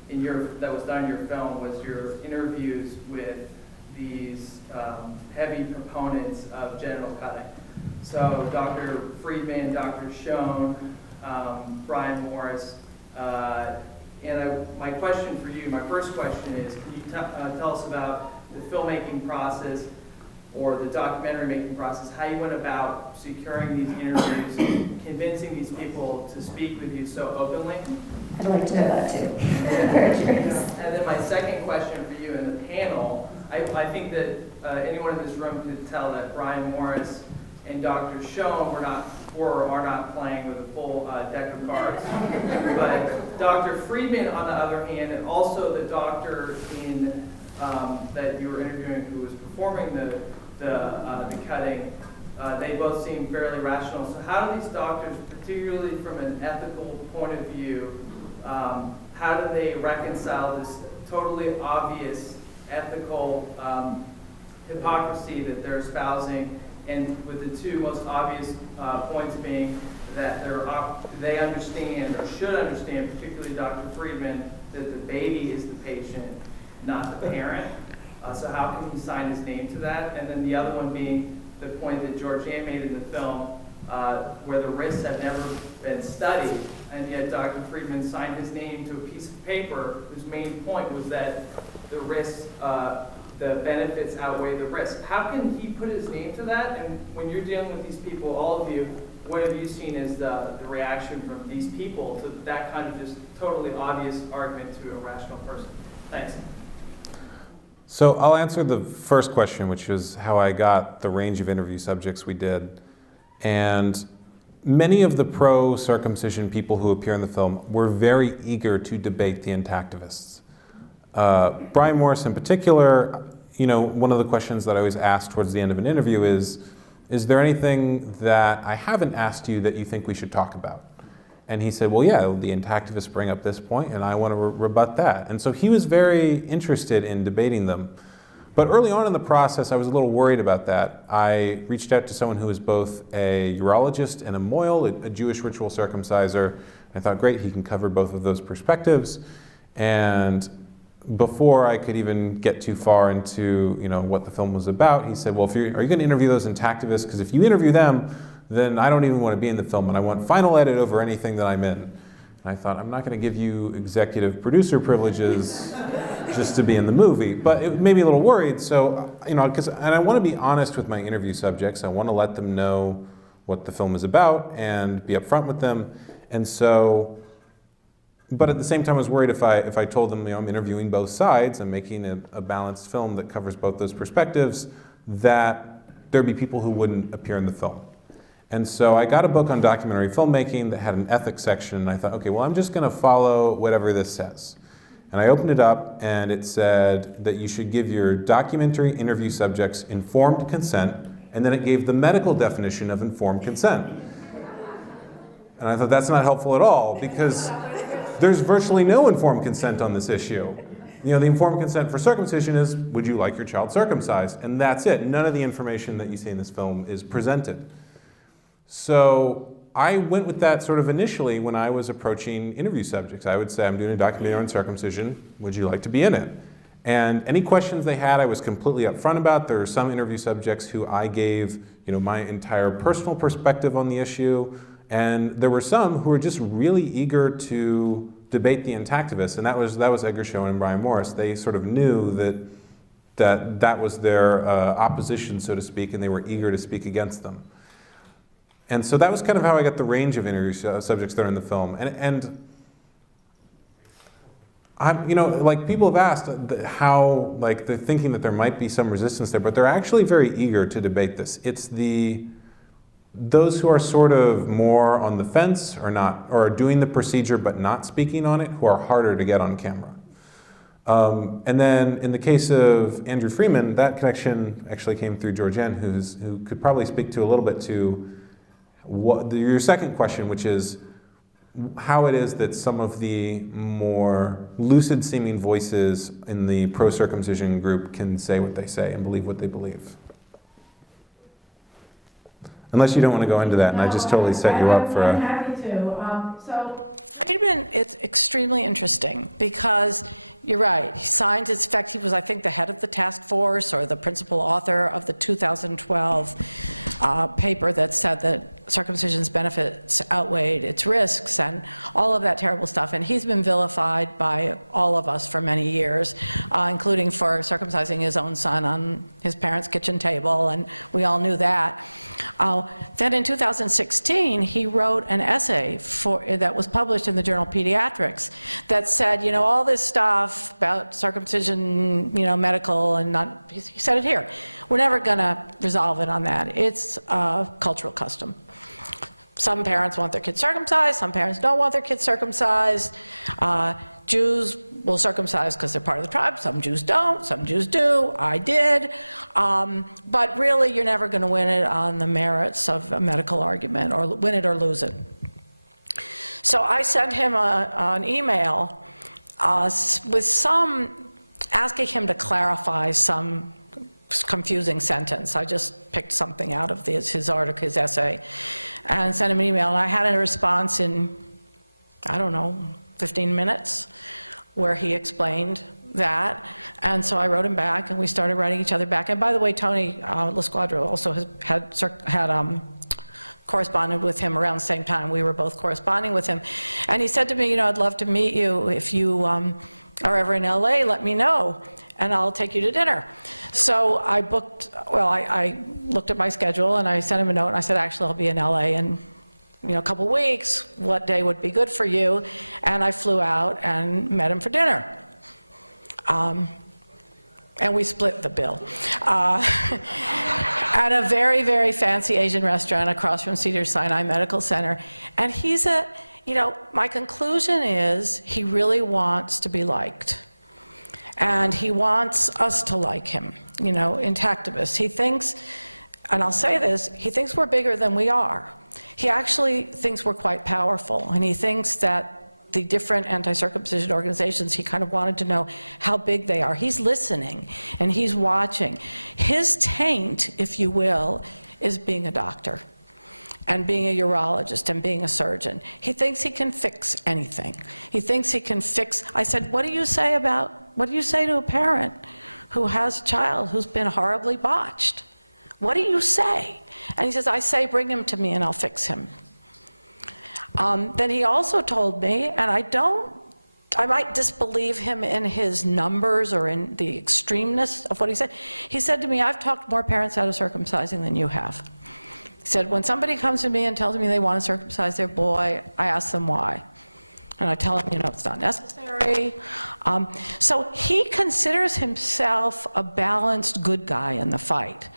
that was done in your film was your interviews with these heavy proponents of genital cutting. So Dr. Friedman, Dr. Schoen, Brian Morris, and my question for you, my first question is, can you tell us about the filmmaking process or the documentary making process, how you went about securing these interviews, convincing these people to speak with you so openly? I'd like to know that too. Very curious. And then my second question for you in the panel, I think that anyone in this room could tell that Brian Morris and Dr. Schoen are not playing with a full deck of cards. But Dr. Friedman, on the other hand, and also the doctor that you were interviewing who was performing the cutting, they both seem fairly rational. So how do these doctors, particularly from an ethical point of view, how do they reconcile this totally obvious ethical hypocrisy that they're espousing, and with the two most obvious points being that they understand, or should understand, particularly Dr. Friedman, that the baby is the patient, not the parent. So how can he sign his name to that? And then the other one being the point that Georganne made in the film, where the risks have never been studied, and yet Dr. Friedman signed his name to a piece of paper whose main point was that the risks, the benefits outweigh the risk. How can he put his name to that? And when you're dealing with these people, all of you, what have you seen as the reaction from these people to that kind of just totally obvious argument to a rational person? Thanks. So I'll answer the first question, which is how I got the range of interview subjects we did. And many of the pro-circumcision people who appear in the film were very eager to debate the intactivists. Brian Morris in particular, one of the questions that I always ask towards the end of an interview is there anything that I haven't asked you that you think we should talk about? And he said, well, yeah, the intactivists bring up this point, and I want to rebut that. And so he was very interested in debating them. But early on in the process, I was a little worried about that. I reached out to someone who was both a urologist and a moil, a Jewish ritual circumciser. I thought, great, he can cover both of those perspectives. And before I could even get too far into what the film was about, he said, well, are you going to interview those intactivists? Because if you interview them, then I don't even want to be in the film, and I want final edit over anything that I'm in. And I thought, I'm not going to give you executive producer privileges just to be in the movie. But it made me a little worried. So, and I want to be honest with my interview subjects. I want to let them know what the film is about and be upfront with them. And so, but at the same time, I was worried if I told them, I'm interviewing both sides, I'm making a balanced film that covers both those perspectives, that there'd be people who wouldn't appear in the film. And so I got a book on documentary filmmaking that had an ethics section, and I thought, okay, well, I'm just going to follow whatever this says. And I opened it up, and it said that you should give your documentary interview subjects informed consent, and then it gave the medical definition of informed consent. And I thought, that's not helpful at all, because there's virtually no informed consent on this issue. The informed consent for circumcision is, would you like your child circumcised? And that's it. None of the information that you see in this film is presented. So I went with that sort of initially when I was approaching interview subjects. I would say, I'm doing a documentary on circumcision. Would you like to be in it? And any questions they had, I was completely upfront about. There are some interview subjects who I gave, my entire personal perspective on the issue. And there were some who were just really eager to debate the intactivists. And that was Edgar Schoen and Brian Morris. They sort of knew that was their opposition, so to speak, and they were eager to speak against them. And so that was kind of how I got the range of interview subjects that are in the film. And I'm, people have asked how, they're thinking that there might be some resistance there, but they're actually very eager to debate this. It's those who are sort of more on the fence or are doing the procedure but not speaking on it, who are harder to get on camera. And then in the case of Andrew Freeman, that connection actually came through Georganne, who could probably speak to a little bit to your second question, which is, how it is that some of the more lucid-seeming voices in the pro-circumcision group can say what they say and believe what they believe. Unless you don't want to go into that, and I just totally set you up for I'm a... happy to. So Friedman, it's extremely interesting because you're right. He signed, in fact, he was, I think, the head of the task force or the principal author of the 2012 paper that said that circumcision's benefits outweighed its risks and all of that terrible stuff. And he's been vilified by all of us for many years, including for circumcising his own son on his parents' kitchen table, and we all knew that. Then in 2016, he wrote an essay that was published in the journal Pediatrics that said, you know, all this stuff about circumcision, you know, medical and not, he said it here, we're never gonna resolve it on that. It's a cultural custom. Some parents want their kids circumcised, some parents don't want their kids circumcised. Jews will circumcise because they're part of the tribe, some Jews don't, some Jews do, I did. But really, you're never gonna win it on the merits of a medical argument, or win it or lose it. So I sent him an email with asking him to clarify some confusing sentence. I just picked something out of his article, his essay, and sent him an email. And I had a response in, I don't know, 15 minutes, where he explained that. And so I wrote him back, and we started writing each other back. And by the way, Tony LaSquadra also had corresponded with him around the same time. We were both corresponding with him. And he said to me, you know, I'd love to meet you. If you are ever in LA, let me know, and I'll take you to dinner. So I booked, well, I looked at my schedule, and I sent him a note, and I said, actually, I'll be in LA in, you know, a couple weeks. What day would be good for you? And I flew out and met him for dinner. And we split the bill. At a very, very fancy Asian restaurant across from Cedars-Sinai Medical Center. And he's you know, my conclusion is he really wants to be liked. And he wants us to like him, you know, intactivists. He thinks, and I'll say this, he thinks we're bigger than we are. He actually thinks we're quite powerful, and he thinks that the different anti-circumcision organizations, he kind of wanted to know how big they are. He's listening, and he's watching. His taint, if you will, is being a doctor, and being a urologist, and being a surgeon. He thinks he can fix anything. He thinks he can fix, I said, what do you say to a parent who has a child who's been horribly botched? What do you say? And he says, I say, bring him to me and I'll fix him. Then he also told me, and I might disbelieve him in his numbers or in the extremeness of what he said. He said to me, I've talked more parents out of circumcising than you have. He said, when somebody comes to me and tells me they want to circumcise their boy, I ask them why. And I tell him, you know, it's not necessary. So he considers himself a balanced good guy in the fight.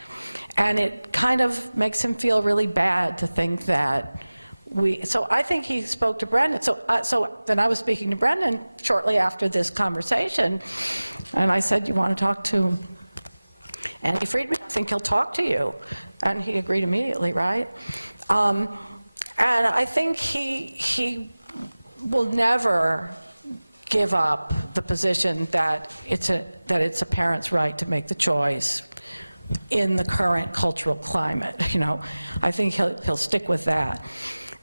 And it kind of makes him feel really bad to think that so I think he spoke to Brendan. So then I was speaking to Brendan shortly after this conversation, and I said, you want to talk to Andy Friedman? I think he'll talk to you. And he agreed immediately, right? And I think he will never give up the position that it's a parent's right to make the choice in the current cultural climate. You know, I think he'll stick with that.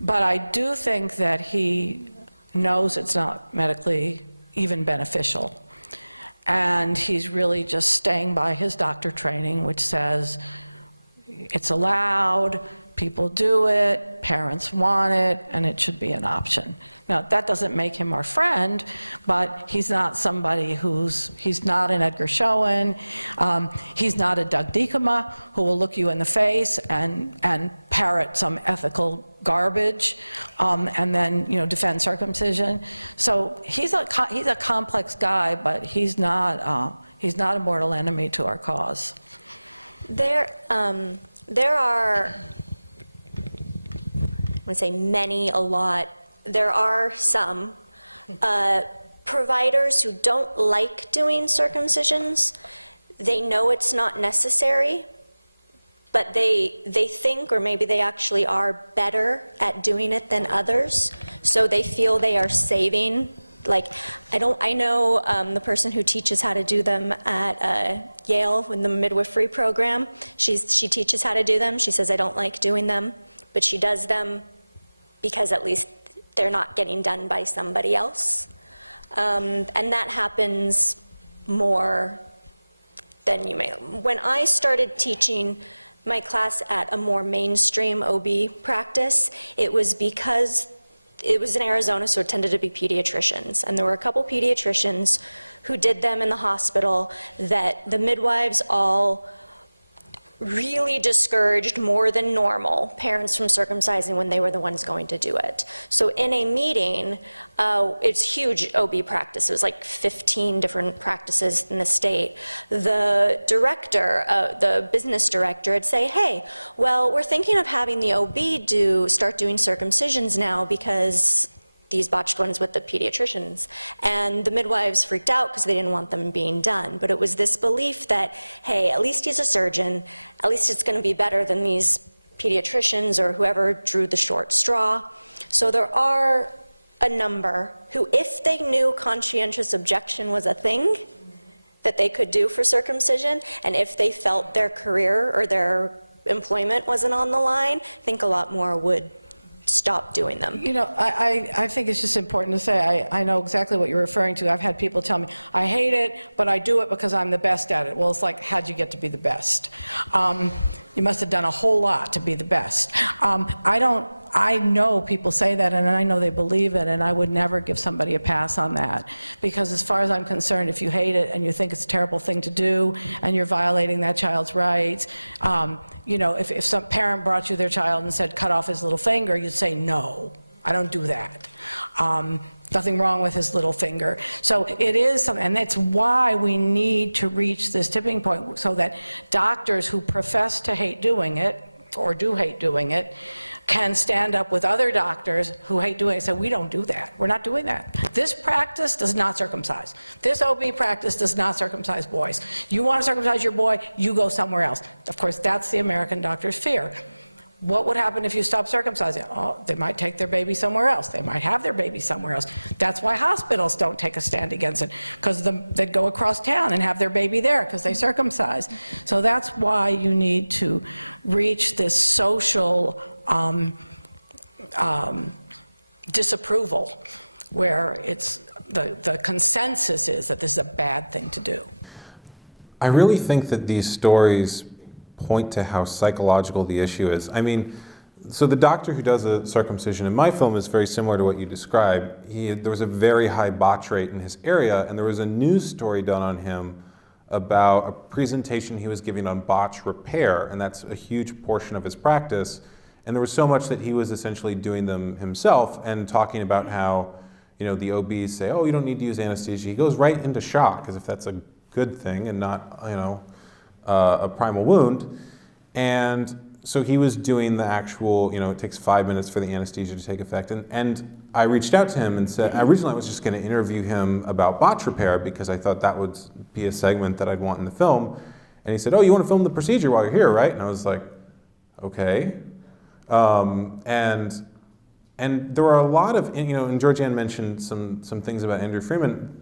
But I do think that he knows it's not medically even beneficial. And he's really just staying by his doctor training, which says it's allowed, people do it, parents want it, and it should be an option. Now, that doesn't make him our friend, but he's not somebody he's not an Edgar Schoen, he's not a Doug Diekema, who will look you in the face and parrot some ethical garbage, and then, you know, defend circumcision. So he's a complex guy, but he's not a mortal enemy to our cause. There are, I would say many, a lot. There are some providers who don't like doing circumcisions. They know it's not necessary, but they think, or maybe they actually are better at doing it than others. So they feel they are saving, like, I know the person who teaches how to do them at Yale in the midwifery program. She teaches how to do them. She says, I don't like doing them, but she does them because at least they're not getting done by somebody else. And that happens more than you may. When I started teaching my class at a more mainstream OB practice, it was because it was in Arizona, so it tended to be pediatricians. And there were a couple pediatricians who did them in the hospital that the midwives all really discouraged more than normal parents from circumcising when they were the ones going to do it. So in a meeting, it's huge OB practice. It was like 15 different practices in the state. The director, the business director would say, hey, well, we're thinking of having the OB start doing circumcisions now because these botched ones with the pediatricians. And the midwives freaked out because they didn't want them being done. But it was this belief that, hey, at least he's a surgeon, at least it's gonna be better than these pediatricians or whoever drew the short straw. So there are a number who, if they knew conscientious objection was a thing that they could do for circumcision, and if they felt their career or their employment wasn't on the line, I think a lot more would stop doing them. You know, I think it's just important to say, I know exactly what you're referring to. I've had people tell me, I hate it, but I do it because I'm the best at it. Well, it's like, how'd you get to be the best? You must have done a whole lot to be the best. I know people say that, and I know they believe it, and I would never give somebody a pass on that. Because as far as I'm concerned, if you hate it and you think it's a terrible thing to do, and you're violating that child's rights, you know, if some parent brought you their child and said, cut off his little finger, you'd say, no, I don't do that. Nothing wrong with his little finger. So it is something, and that's why we need to reach this tipping point so that doctors who profess to hate doing it, or do hate doing it, can stand up with other doctors who hate doing it and say, we don't do that. We're not doing that. This practice does not circumcise. This OB practice does not circumcise boys. You want to circumcise your boy, you go somewhere else. Of course, that's the American doctor's fear. What would happen if you stop circumcising? Oh, they might take their baby somewhere else. They might have their baby somewhere else. That's why hospitals don't take a stand against it, because they go across town and have their baby there because they circumcise. So that's why you need to reach this social disapproval, where it's the consensus is that this is a bad thing to do. I really think that these stories point to how psychological the issue is. I mean, so the doctor who does a circumcision in my film is very similar to what you described. There was a very high botch rate in his area, and there was a news story done on him about a presentation he was giving on botch repair, and that's a huge portion of his practice. And there was so much that he was essentially doing them himself and talking about how, you know, the OBs say, oh, you don't need to use anesthesia. He goes right into shock, as if that's a good thing and not, you know, a primal wound. And so he was doing the actual, you know, it takes 5 minutes for the anesthesia to take effect. And I reached out to him and said, originally I was just going to interview him about botch repair because I thought that would be a segment that I'd want in the film. And he said, oh, you want to film the procedure while you're here, right? And I was like, okay. And there are a lot of, you know, and Georganne mentioned some things about Andrew Freeman.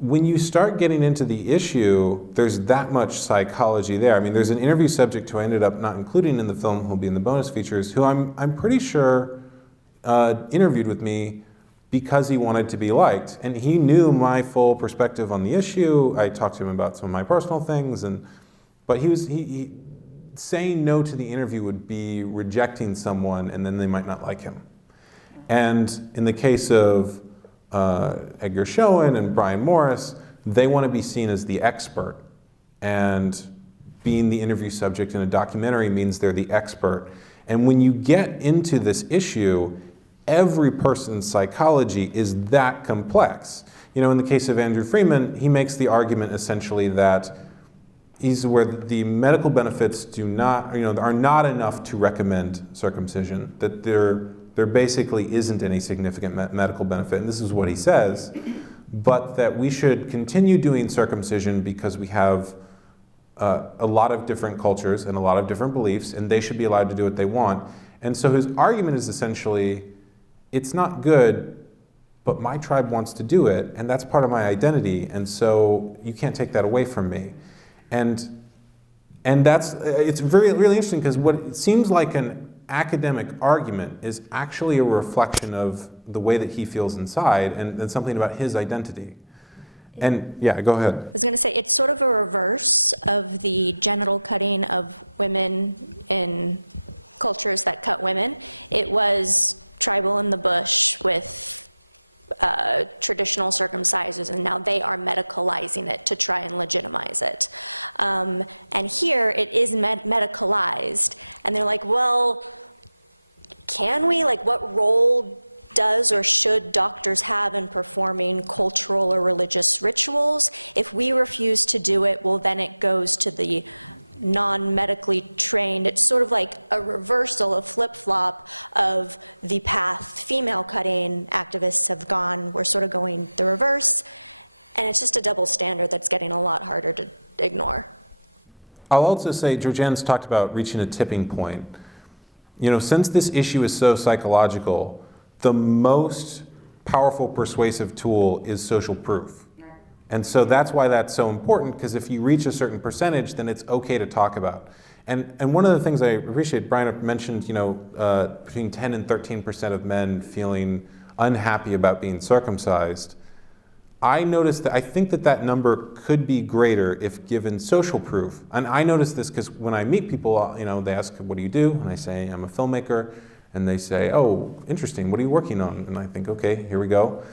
When you start getting into the issue, there's that much psychology there. I mean, there's an interview subject who I ended up not including in the film, who'll be in the bonus features, who I'm pretty sure interviewed with me because he wanted to be liked. And he knew my full perspective on the issue. I talked to him about some of my personal things, but he saying no to the interview would be rejecting someone, and then they might not like him. And in the case of Edgar Schoen and Brian Morris, they want to be seen as the expert. And being the interview subject in a documentary means they're the expert. And when you get into this issue, every person's psychology is that complex. You know, in the case of Andrew Freeman, he makes the argument essentially that where the medical benefits do not, you know, are not enough to recommend circumcision, that there basically isn't any significant medical benefit, and this is what he says, but that we should continue doing circumcision because we have a lot of different cultures and a lot of different beliefs, and they should be allowed to do what they want. And so his argument is essentially, it's not good, but my tribe wants to do it, and that's part of my identity, and so you can't take that away from me. And that's, it's really interesting, because what it seems like an academic argument is actually a reflection of the way that he feels inside, and something about his identity. And yeah, go ahead. I was going to say, it's sort of a reverse of the genital cutting of women in cultures that cut women. It was tribal in the bush with traditional circumcises, and now they are medicalizing it to try and legitimize it. And here it is medicalized, and they're like, well, can we? Like, what role does or should doctors have in performing cultural or religious rituals? If we refuse to do it, well, then it goes to the non-medically trained. It's sort of like a reversal, a flip-flop of the path female cutting activists have gone. We're sort of going the reverse, and it's just a double standard that's getting a lot harder to ignore. I'll also say Georganne's talked about reaching a tipping point. You know, since this issue is so psychological, the most powerful persuasive tool is social proof. And so that's why that's so important, because if you reach a certain percentage, then it's okay to talk about. And one of the things I appreciate, Brian mentioned, you know, between 10 and 13% of men feeling unhappy about being circumcised. I noticed that, I think that that number could be greater if given social proof. And I notice this because when I meet people, you know, they ask, what do you do? And I say, I'm a filmmaker. And they say, oh, interesting, what are you working on? And I think, okay, here we go.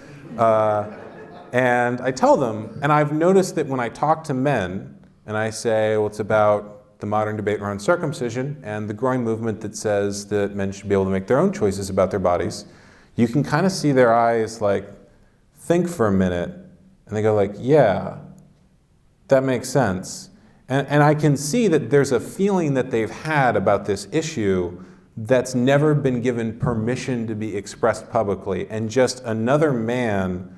And I tell them, and I've noticed that when I talk to men, and I say, well, it's about the modern debate around circumcision and the growing movement that says that men should be able to make their own choices about their bodies, you can kind of see their eyes like, think for a minute, and they go like, yeah, that makes sense. And I can see that there's a feeling that they've had about this issue that's never been given permission to be expressed publicly, and just another man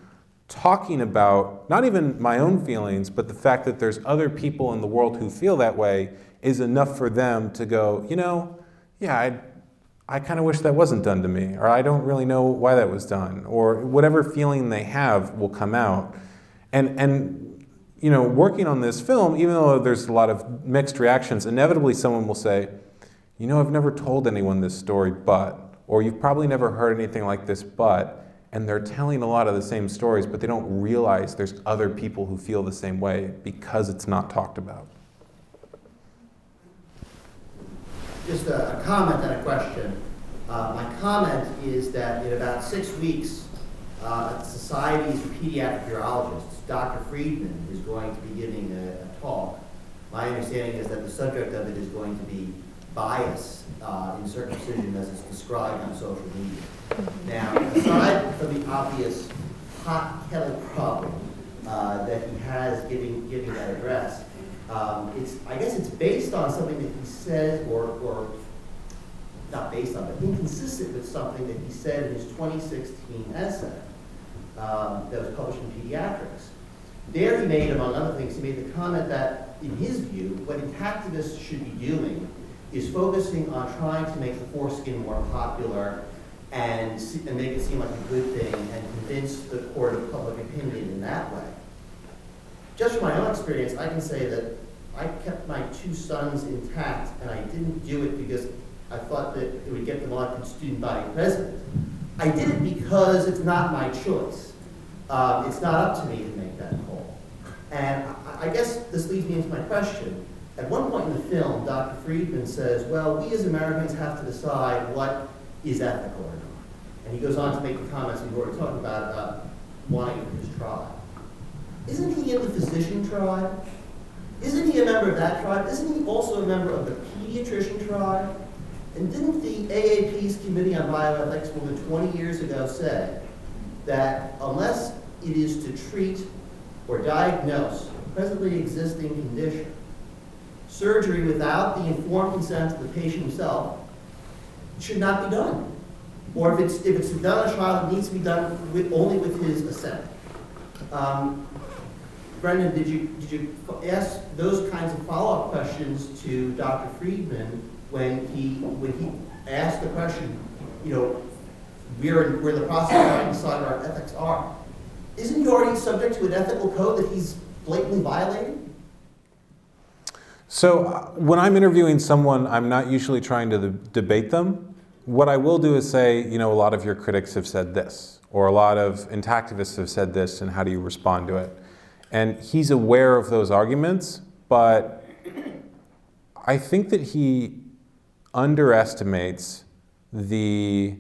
talking about, not even my own feelings, but the fact that there's other people in the world who feel that way is enough for them to go, you know, yeah, I kind of wish that wasn't done to me, or I don't really know why that was done, or whatever feeling they have will come out. And you know, working on this film, even though there's a lot of mixed reactions, inevitably someone will say, you know, I've never told anyone this story, but, or you've probably never heard anything like this, but, and they're telling a lot of the same stories, but they don't realize there's other people who feel the same way because it's not talked about. Just a comment and a question. My comment is that in about 6 weeks, at the Society's Pediatric Urologists, Dr. Friedman is going to be giving a talk. My understanding is that the subject of it is going to be bias in circumcision as it's described on social media. Now, aside from the obvious hot kettle problem that he has giving that address, I guess it's based on something that he said, or not based on, but inconsistent with something that he said in his 2016 essay that was published in Pediatrics. There he made, among other things, he made the comment that, in his view, what activists should be doing is focusing on trying to make the foreskin more popular and make it seem like a good thing and convince the court of public opinion in that way. Just from my own experience, I can say that I kept my 2 sons intact, and I didn't do it because I thought that it would get them elected student body president. I did it because it's not my choice. It's not up to me to make that call. And I guess this leads me into my question. At one point in the film, Dr. Friedman says, well, we as Americans have to decide what is ethical or not. And he goes on to make the comments we've already talked about wanting for his tribe. Isn't he in the physician tribe? Isn't he a member of that tribe? Isn't he also a member of the pediatrician tribe? And didn't the AAP's Committee on Bioethics more than 20 years ago say that unless it is to treat or diagnose a presently existing condition, surgery without the informed consent of the patient himself should not be done? Or if it's done on a child, it needs to be done only with his assent. Brendan, did you ask those kinds of follow-up questions to Dr. Friedman when he asked the question, you know, we're in the process of trying to decide what our ethics are. Isn't he already subject to an ethical code that he's blatantly violating? So when I'm interviewing someone, I'm not usually trying to debate them. What I will do is say, a lot of your critics have said this, or a lot of intactivists have said this, and how do you respond to it? And he's aware of those arguments, but I think that he underestimates the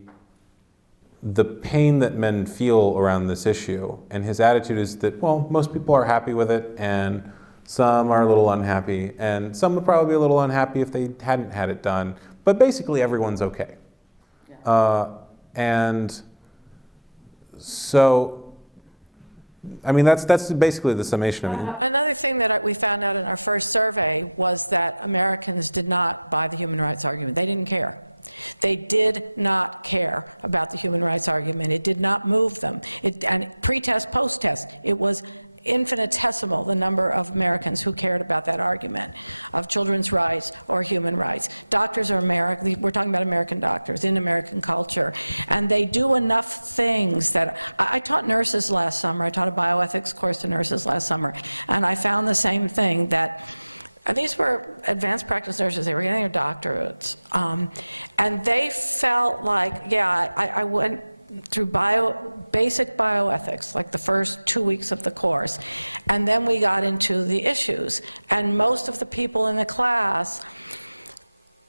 pain that men feel around this issue. And his attitude is that, well, most people are happy with it, and some are a little unhappy, and some would probably be a little unhappy if they hadn't had it done, but basically everyone's okay. And so, that's basically the summation of it. Another thing that we found out in our first survey was that Americans did not buy the human rights argument. They didn't care. They did not care about the human rights argument. It did not move them. And pre-test, post-test, it was infinitesimal, the number of Americans who cared about that argument of children's rights or human rights. Doctors are American, we're talking about American doctors in American culture, and they do enough things that, I taught nurses last summer, I taught a bioethics course to nurses last summer, and I found the same thing, that and these were advanced practice nurses, they were getting their doctorates, and they felt like, yeah, I went through basic bioethics, like the first 2 weeks of the course, and then we got into the issues, and most of the people in the class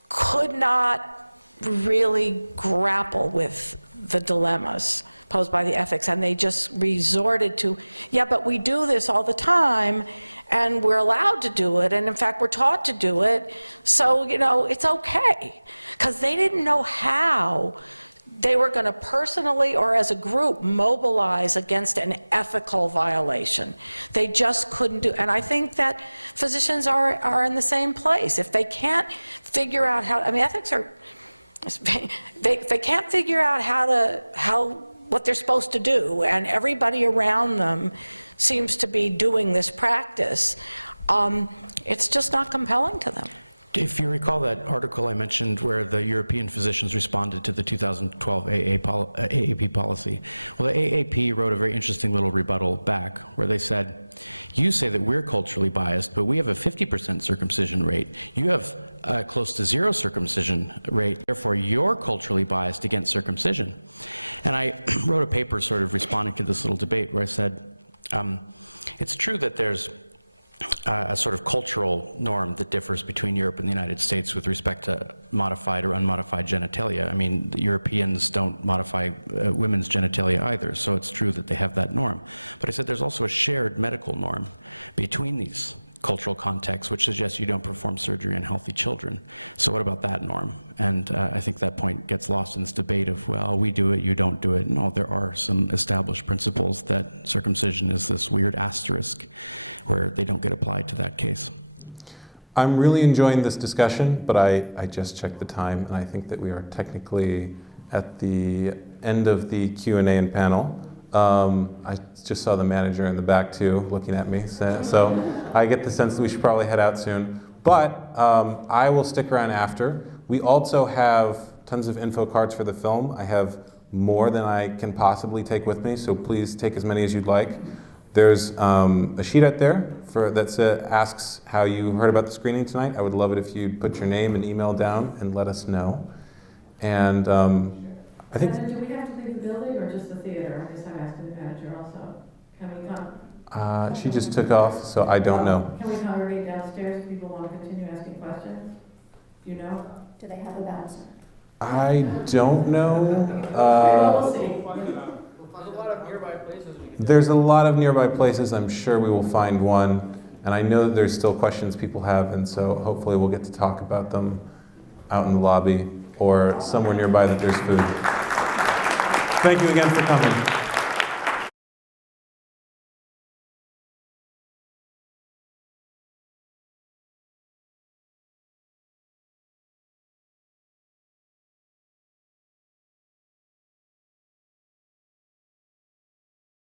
could not really grapple with the dilemmas posed by the ethics, and they just resorted to, yeah, but we do this all the time, and we're allowed to do it, and in fact we're taught to do it, so it's okay, because they didn't know how they were going to personally or as a group mobilize against an ethical violation. They just couldn't do, and I think that physicians are in the same place. If they can't figure out how, ethics are, they can't figure out what they're supposed to do, and everybody around them seems to be doing this practice, it's just not compelling to them. If you recall that article I mentioned where the European physicians responded to the 2012 AAP policy, well, the AAP wrote a very interesting little rebuttal back where they said, you say that we're culturally biased, but we have a 50% circumcision rate. You have close to 0 circumcision rate, therefore you're culturally biased against circumcision. And I wrote a paper sort of responding to this little debate where I said, it's true that there's a sort of cultural norm that differs between Europe and the United States with respect to modified or unmodified genitalia. The Europeans don't modify women's genitalia either, so it's true that they have that norm. But I said there's also a shared medical norm between these cultural contexts, which suggests you don't perform surgery on healthy children. So what about that norm? And I think that point gets lost in this debate of, well, we do it, you don't do it. No, there are some established principles that circumcision is this weird asterisk where they don't get applied to that case. I'm really enjoying this discussion, but I just checked the time, and I think that we are technically at the end of the Q&A and panel. I just saw the manager in the back too, looking at me, so I get the sense that we should probably head out soon. But I will stick around after. We also have tons of info cards for the film. I have more than I can possibly take with me, so please take as many as you'd like. There's a sheet out there that asks how you heard about the screening tonight. I would love it if you'd put your name and email down and let us know. And I think... And do we have to leave the building or just the theater? I guess I'm asking the manager also. Can we come? She just took off, so I don't know. Can we congregate downstairs if people want to continue asking questions? Do you know? Do they have a bouncer? I don't know. We'll see. There's a lot of nearby places we can. There's a lot of nearby places. I'm sure we will find one. And I know that there's still questions people have, and so hopefully we'll get to talk about them out in the lobby or somewhere nearby that there's food. Thank you again for coming.